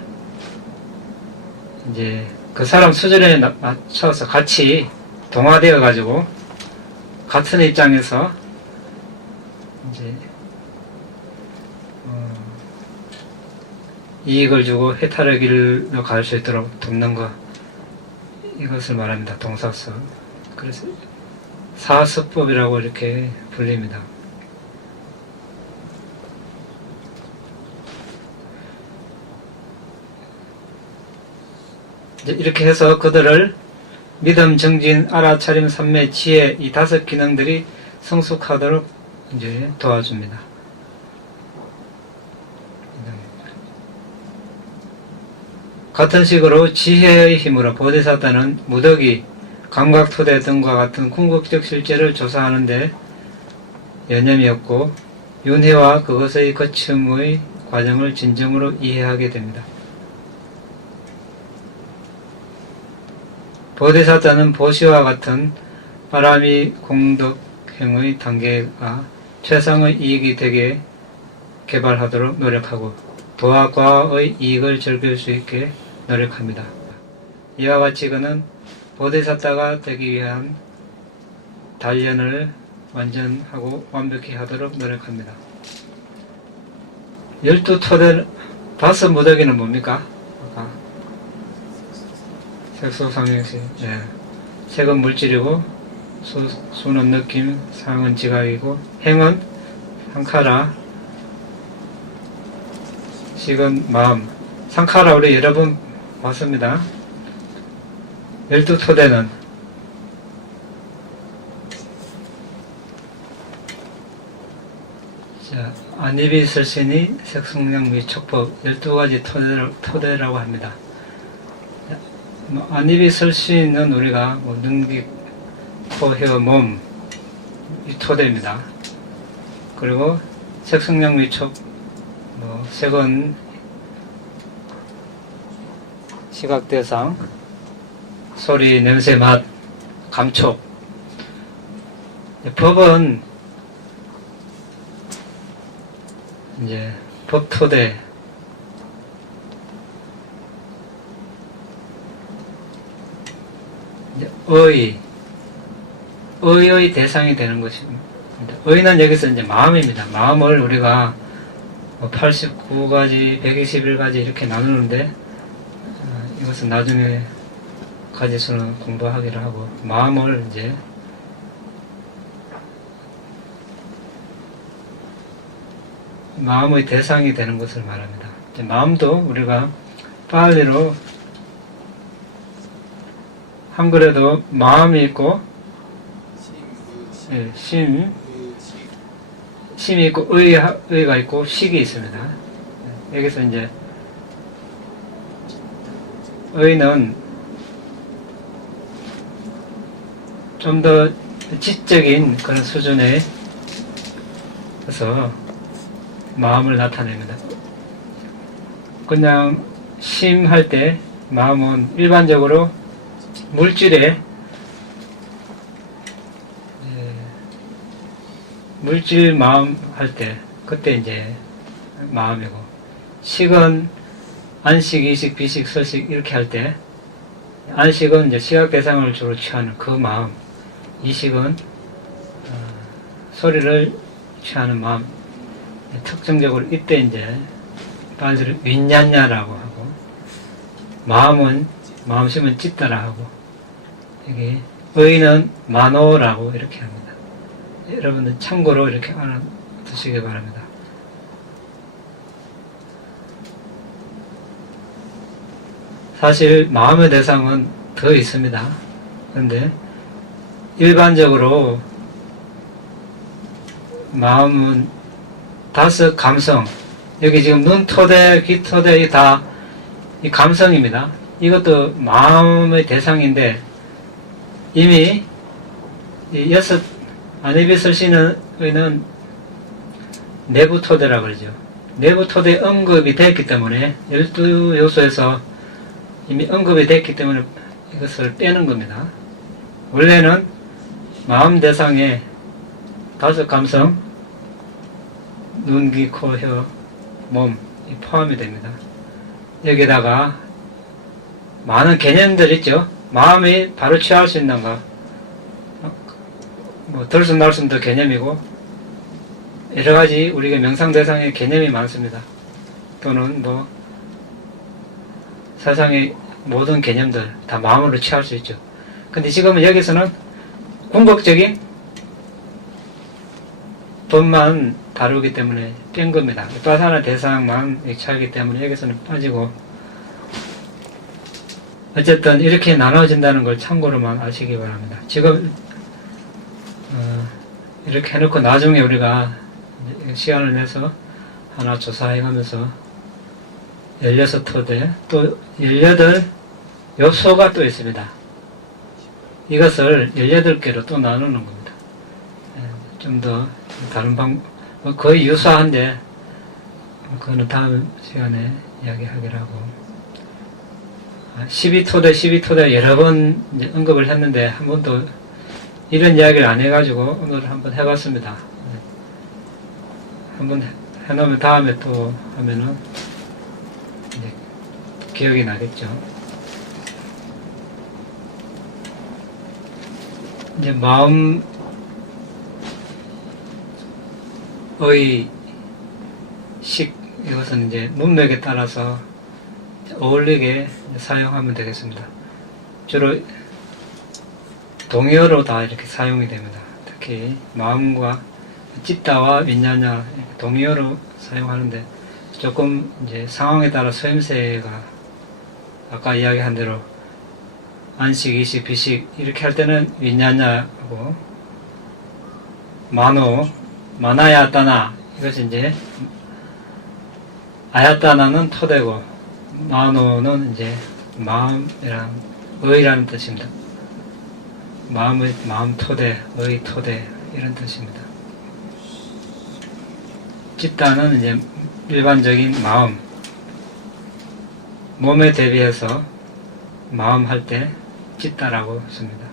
이제 그 사람 수준에 맞춰서 같이 동화되어 가지고 같은 입장에서 이제 이익을 주고 해탈의 길로 갈 수 있도록 돕는 것, 이것을 말합니다. 동사섭. 그래서 사섭법이라고 이렇게 불립니다. 이제 이렇게 해서 그들을 믿음, 정진, 알아차림, 삼매, 지혜, 이 5 기능들이 성숙하도록 이제 도와줍니다. 같은 식으로 지혜의 힘으로 보디사타는 무더기, 감각토대 등과 같은 궁극적 실제를 조사하는데 여념이었고, 윤회와 그것의 거침의 과정을 진정으로 이해하게 됩니다. 보디사타는 보시와 같은 바람이 공덕행의 단계가 최상의 이익이 되게 개발하도록 노력하고, 도와 과의 이익을 즐길 수 있게 노력합니다. 이와 같이 그는 보디사타가 되기 위한 단련을 완전하고 완벽히 하도록 노력합니다. 12토대, 5 무더기는 뭡니까? 색소상행시. 예. 색은 물질이고, 수는 느낌, 상은 지각이고, 행은 상카라, 식은 마음. 상카라 우리 여러 번 봤습니다. 12토대는 자, 안입이 설신이 색성량 미촉법 12가지 토대라고 합니다. 안입이 설신은 우리가 눈, 코, 혀, 몸, 이 토대입니다. 그리고 색성량 미촉, 색은 시각 대상, 소리, 냄새, 맛, 감촉. 법은 이제 법토대, 이제 의의 대상이 되는 것입니다. 의는 여기서 이제 마음입니다. 마음을 우리가 89가지, 121가지 이렇게 나누는데, 이것은 나중에 가지수는 공부하기로 하고, 마음을 이제 마음의 대상이 되는 것을 말합니다. 마음도 우리가 빨리로 한글에도 마음이 있고, 심이 있고, 의가 있고, 식이 있습니다. 여기서 이제 의는 좀 더 지적인 그런 수준에서 마음을 나타냅니다. 그냥 심할 때 마음은 일반적으로 물질에 물질 마음 할 때 그때 이제 마음이고, 식은 안식, 이식, 비식, 설식 이렇게 할 때 안식은 이제 시각 대상을 주로 취하는 그 마음, 이식은 소리를 취하는 마음. 특징적으로 이때 이제 반스를 윈냐냐라고 하고, 마음심은 찢다라 하고, 여기 의는 마노라고 이렇게 합니다. 여러분들 참고로 이렇게 알아두시기 바랍니다. 사실 마음의 대상은 더 있습니다. 그런데 일반적으로 마음은 5 감성, 여기 지금 눈 토대, 귀 토대 다 이 감성입니다. 이것도 마음의 대상인데 이미 이 6 아니비설신의 내부 토대라고 그러죠. 내부 토대 언급이 됐기 때문에 12요소에서 이미 언급이 됐기 때문에 이것을 빼는 겁니다. 원래는 마음 대상에 5 감성, 눈, 귀, 코, 혀, 몸 포함이 됩니다. 여기다가 많은 개념들 있죠. 마음이 바로 취할 수 있는가, 뭐 들숨날숨도 개념이고 여러가지 우리가 명상 대상의 개념이 많습니다. 또는 뭐 세상의 모든 개념들 다 마음으로 취할 수 있죠. 근데 지금은 여기서는 궁극적인 법만 다루기 때문에 뺀 겁니다. 바사나 대상만 취하기 때문에 여기서는 빠지고, 어쨌든 이렇게 나눠진다는 걸 참고로만 아시기 바랍니다. 지금 이렇게 해놓고 나중에 우리가 시간을 내서 하나 조사해가면서 16토대 또 18 요소가 또 있습니다. 이것을 18개로 또 나누는 겁니다. 좀 더 다른 거의 유사한데 그거는 다음 시간에 이야기하기로 하고, 12토대 여러 번 이제 언급을 했는데 한 번도 이런 이야기를 안 해가지고 오늘 한번 해봤습니다. 한번 해놓으면 다음에 또 하면은 이제 기억이 나겠죠. 이제 마음의 식, 이것은 이제 문맥에 따라서 어울리게 사용하면 되겠습니다. 주로 동의어로 다 이렇게 사용이 됩니다. 특히 마음과 찢다와 윈냐냐 동의어로 사용하는데 조금 이제 상황에 따라 소임새가 아까 이야기한 대로 안식, 이식, 비식 이렇게 할 때는 윈냐냐하고 마나야따나 이것이 이제 아야따나는 토대고 마노는 이제 의라는 뜻입니다. 마음 토대, 의 토대 이런 뜻입니다. 찢다는 이제 일반적인 마음, 몸에 대비해서 마음 할 때 찢다라고 씁니다.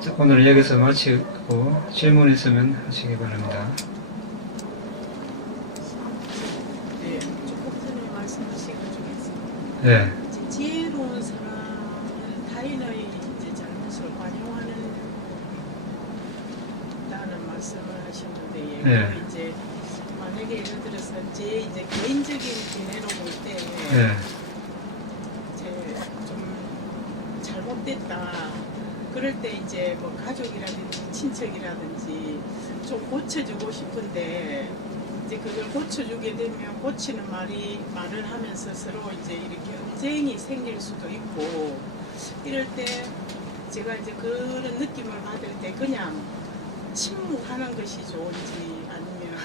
자, 오늘 여기서 마치고 질문 있으면 하시기 바랍니다. 네, 조금 전에 말씀하신 것 중에서 네. 지혜로운 사람은 타인의 이제 잘못을 관용하는 다는 말씀을 하셨는데, 네. 이제 만약에 예를 들어서 제 이제 개인적인 견해로 볼 때 네. 이제 좀 잘못됐다. 그럴 때 이제 뭐 가족이라든지 친척이라든지 좀 고쳐주고 싶은데 이제 그걸 고쳐주게 되면 고치는 말을 하면서 서로 이제 이렇게 언쟁이 생길 수도 있고, 이럴 때 제가 이제 그런 느낌을 받을 때 그냥 침묵하는 것이 좋은지 아니면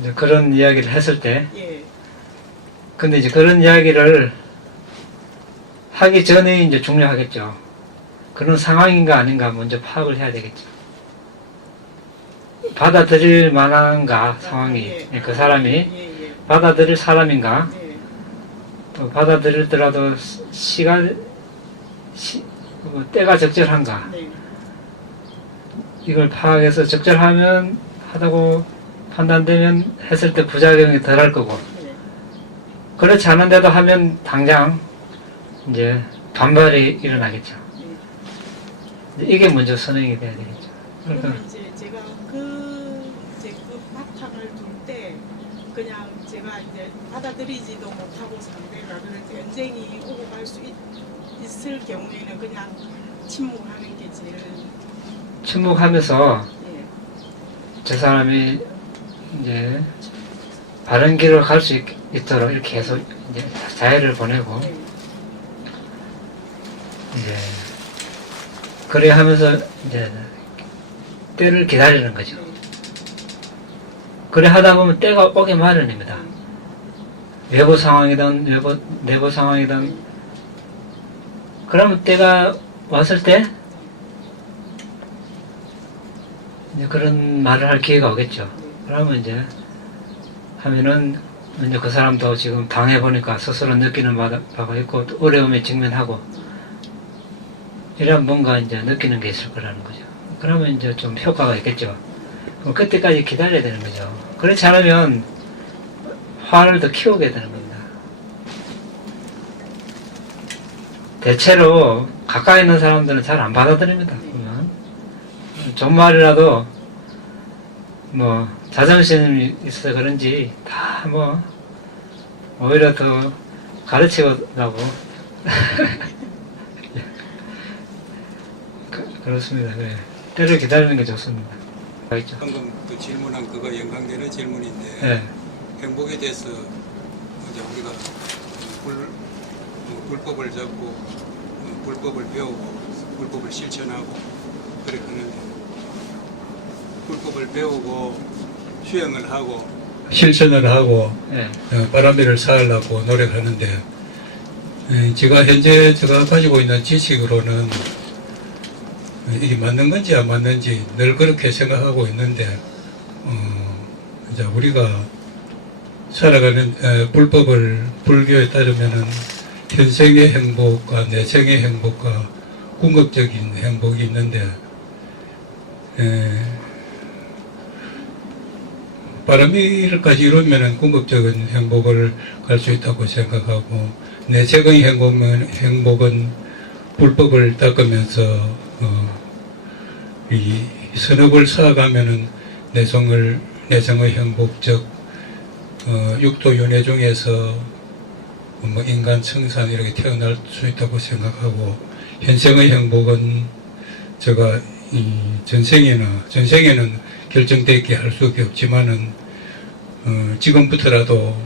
이제 그런 이야기를 했을 때, 예, 근데 이제 그런 이야기를 하기 전에 이제 중요하겠죠. 그런 상황인가 아닌가 먼저 파악을 해야 되겠죠. 받아들일 만한가 상황이, 예, 그 사람이 예, 받아들일 사람인가, 예, 또 받아들일더라도 때가 적절한가, 네, 이걸 파악해서 적절하면 하다고 판단되면 했을 때 부작용이 덜 할 거고, 네. 그렇지 않은데도 하면 당장 이제 반발이 일어나겠죠. 네. 이게 먼저 선행이 돼야 되겠죠. 그러니까 그러면 이제 제가 이제 그 바탕을 둘 때 그냥 제가 이제 받아들이지도 못하고 상대가 그래서 연쟁이 오고 갈 수 있을 경우에는 그냥 침묵하는 게 제일 침묵하면서 예. 저 사람이 이제 바른 길을 갈 수 있도록 이렇게 계속 이제 자해를 보내고, 예. 이제 그래 하면서 이제 때를 기다리는 거죠. 그래 하다 보면 때가 오기 마련입니다. 외부 상황이든 내부 상황이든, 그러면 때가 왔을 때 이제 그런 말을 할 기회가 오겠죠. 그러면 이제 하면은 이제 그 사람도 지금 당해보니까 스스로 느끼는 바가 있고 또 어려움에 직면하고 이런 뭔가 이제 느끼는 게 있을 거라는 거죠. 그러면 이제 좀 효과가 있겠죠. 그럼 그때까지 기다려야 되는 거죠. 그렇지 않으면 화를 더 키우게 되는 겁니다. 대체로 가까이 있는 사람들은 잘 안 받아들입니다. 보면 존말이라도 뭐 자존심이 있어서 그런지 다 뭐 오히려 더 가르치려고 그렇습니다. 네. 때를 기다리는 게 좋습니다. 있죠. 방금 그 질문한 그거 연관되는 질문인데 네. 행복에 대해서 이제 우리가 불법을 잡고 불법을 배우고 불법을 실천하고 그렇게 하는데 불법을 배우고 수행을 하고 실천을 하고 네. 바람비를 쌓으려고 노력하는데 제가 현재 제가 가지고 있는 지식으로는 이게 맞는 건지 안 맞는지 늘 그렇게 생각하고 있는데 이제 우리가 살아가는 불교에 따르면은 현생의 행복과 내생의 행복과 궁극적인 행복이 있는데 바람일까지 이루면은 궁극적인 행복을 갈 수 있다고 생각하고 내생의 행복은 불법을 닦으면서 이 선업을 쌓아가면은 내성의 행복, 즉 육도 윤회 중에서 뭐 인간 성산 이렇게 태어날 수 있다고 생각하고 현생의 행복은 제가 이 전생에는 결정되어 있게 할 수밖에 없지만은 지금부터라도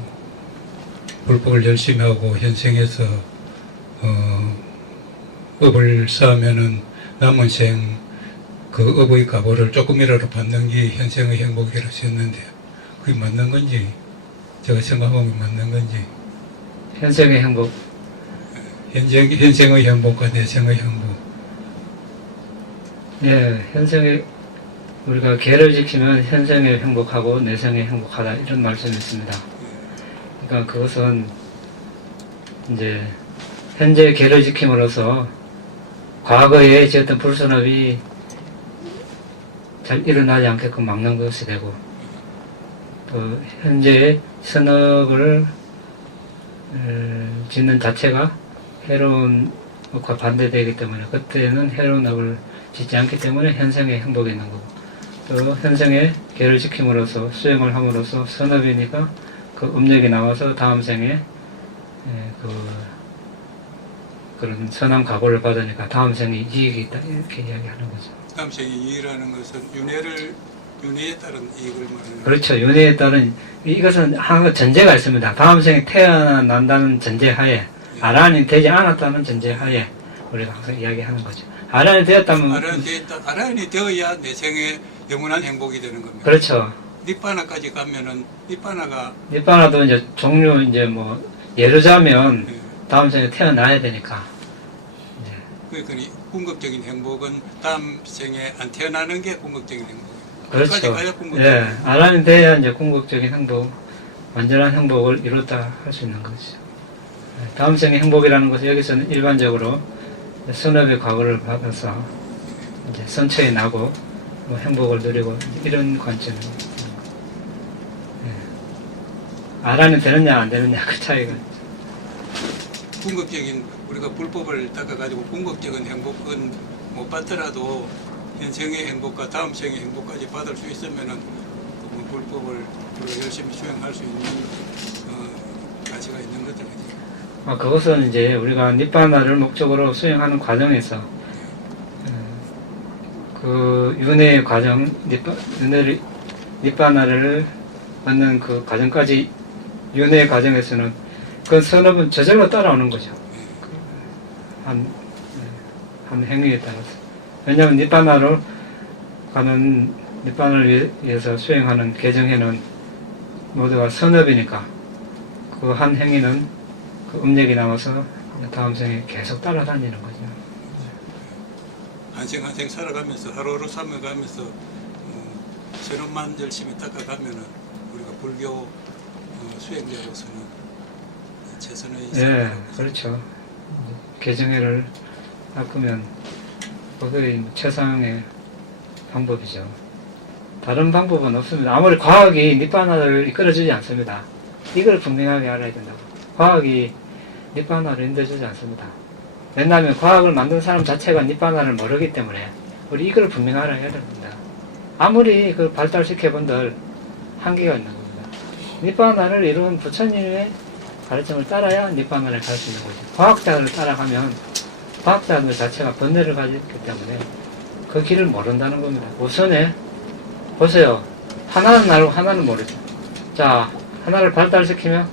불법을 열심히 하고 현생에서 업을 쌓으면은 남은 생 그 업의 값을 조금이라도 받는 게 현생의 행복이라고 했는데 그게 맞는 건지 제가 생각하면 맞는 건지 현생의 행복. 현생의 행복과 내생의 행복 예, 현생의 우리가 계를 지키면 현생에 행복하고 내생에 행복하다 이런 말씀이 있습니다. 그러니까 그것은 이제 현재 계를 지킴으로써 과거에 지었던 불선업이 잘 일어나지 않게끔 막는 것이 되고 또 현재의 선업을 짓는 자체가 해로운 것과 반대되기 때문에 그때는 해로운 업을 짓지 않기 때문에 현생의 행복이 있는 거고 또 현생에 계를 지킴으로써 수행을 함으로써 선업이니까 그 업력이 나와서 다음 생에 그런 선한 각오를 받으니까 다음 생에 이익이 있다 이렇게 이야기하는 거죠. 다음 생에 이익이라는 것은 윤회에 따른 이익을 말하는 그렇죠. 윤회에 따른 이것은 한 전제가 있습니다. 다음 생에 태어난다는 전제하에 아란이 되지 않았다는 전제하에 우리가 항상 이야기하는 거죠. 아란이 되었다면 아란이 되어야 내 생에 영원한 행복이 되는 겁니다. 그렇죠. 니빠나까지 가면은 니빠나도 이제 종류 이제 뭐 예를 들자면 다음 생에 태어나야 되니까. 그러니까 궁극적인 행복은 다음 생에 안 태어나는 게 궁극적인 행복이에요. 그렇죠. 끝까지 가야 궁극적인 예, 행복. 아란이 돼야 이제 궁극적인 행복, 완전한 행복을 이뤘다 할 수 있는 거죠. 다음 생의 행복이라는 것은 여기서는 일반적으로 선업의 과거를 받아서 이제 선처에 나고 뭐 행복을 누리고 이런 관점입니다. 말하면 되느냐 안 되느냐 그 차이가. 궁극적인 우리가 불법을 닦아가지고 궁극적인 행복은 못 받더라도 현생의 행복과 다음 생의 행복까지 받을 수 있으면은 그 불법을 우리가 열심히 수행할 수 있는 가치가 있는 거죠. 그것은 이제 우리가 니바나를 목적으로 수행하는 과정에서 그 윤회의 과정, 니바나를 얻는 그 과정까지 윤회의 과정에서는 그 선업은 저절로 따라오는 거죠. 한 행위에 따라서. 왜냐하면 니바나로 가는 니바나를 위해서 수행하는 개정에는 모두가 선업이니까 그 한 행위는 그 음력이 나와서 다음 생에 계속 따라다니는 거죠. 한 생 한 생 살아가면서 하루하루 살아가면서 선업만 열심히 닦아가면은 우리가 불교 수행자로서는 최선의 예, 그렇죠. 개정회를 닦으면 그것이 최상의 방법이죠. 다른 방법은 없습니다. 아무리 과학이 니바나를 이끌어주지 않습니다. 이걸 분명하게 알아야 된다고. 과학이 니바나를 인도해주지 않습니다. 왜냐하면 과학을 만든 사람 자체가 니바나를 모르기 때문에 우리 이걸 분명히 알아야 됩니다. 아무리 그 발달시켜본들 한계가 있는 겁니다. 니바나를 이룬 부처님의 가르침을 따라야 니바나를 갈 수 있는 거죠. 과학자를 따라가면 과학자들 자체가 번뇌를 가졌기 때문에 그 길을 모른다는 겁니다. 우선에 보세요. 하나는 알고 하나는 모르죠. 자, 하나를 발달시키면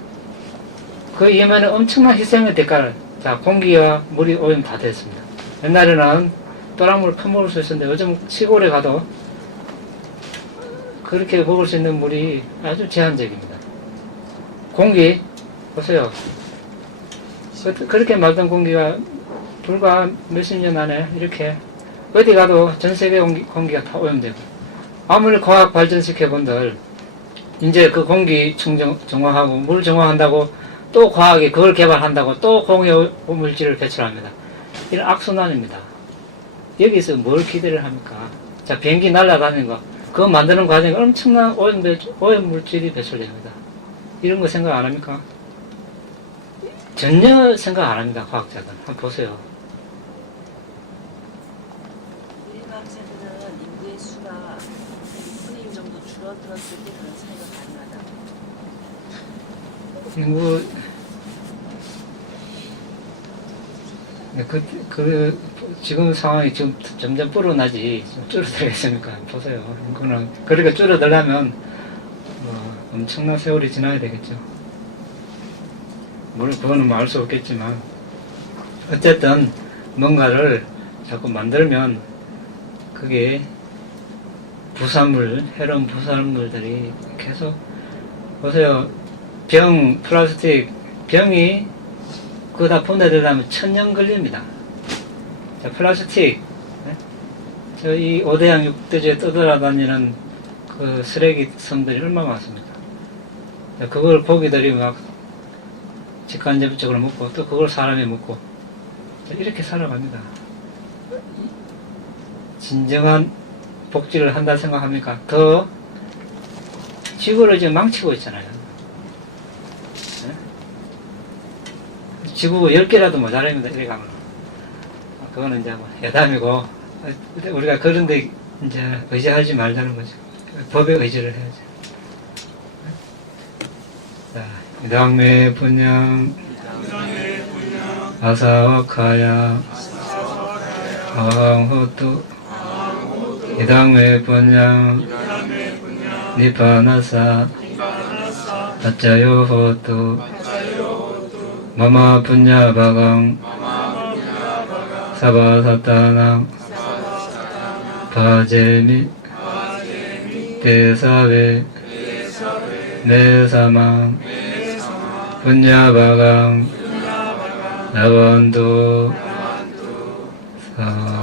그 이면에 엄청난 희생의 대가를, 자, 공기와 물이 오염 다 됐습니다. 옛날에는 또랑물을 퍼먹을 수 있었는데 요즘 시골에 가도 그렇게 먹을 수 있는 물이 아주 제한적입니다. 공기 보세요. 그렇게 말던 공기가 불과 몇십 년 안에 이렇게 어디 가도 전 세계 공기가 다 오염되고, 아무리 과학 발전시켜 본들 이제 그 공기 정화하고 물 정화한다고 또 과학이 그걸 개발한다고 또 공해 물질을 배출합니다. 이런 악순환입니다. 여기서 뭘 기대를 합니까? 자, 비행기 날아다니는 거, 그거 만드는 과정에 엄청난 오염 물질이 배출됩니다. 이런 거 생각 안 합니까? 전혀 생각 안 합니다. 과학자들. 한번 보세요. 우리 과학자들은 인구의 수가 6분의 1 정도 줄어들었을 때 그런 차이가 가능하다. 인구, 지금 상황이 지금 점점 불어나지, 좀 줄어들겠습니까? 보세요. 인구는, 그러니까 줄어들려면, 엄청난 세월이 지나야 되겠죠. 물론 그거는 뭐 알 수 없겠지만, 어쨌든 뭔가를 자꾸 만들면 그게 해로운 부산물들이 계속, 보세요. 플라스틱, 병이 그거 다 분해되려면 1000년 걸립니다. 자, 플라스틱, 이 5대양 6대주에 떠돌아다니는 그 쓰레기 섬들이 얼마나 많습니까? 자, 그걸 고기들이 막 직간접적으로 먹고 또 그걸 사람이 먹고 이렇게 살아갑니다. 진정한 복지를 한다 생각합니까? 더 지구를 지금 망치고 있잖아요. 지구 10개라도 모자랍니다. 이래 가면. 그거는 이제 뭐 예담이고, 우리가 그런데 이제 의지하지 말자는 거죠. 법에 의지를 해야죠. 자, 이당매 분양, 아사와카야, 아왕호투, 이당매 분양, 니파나사, 아짜요호투, 마마 분야바강, 사바사타낭, 바제미, 대사베, 내사망, 분야바강, 나반도, 사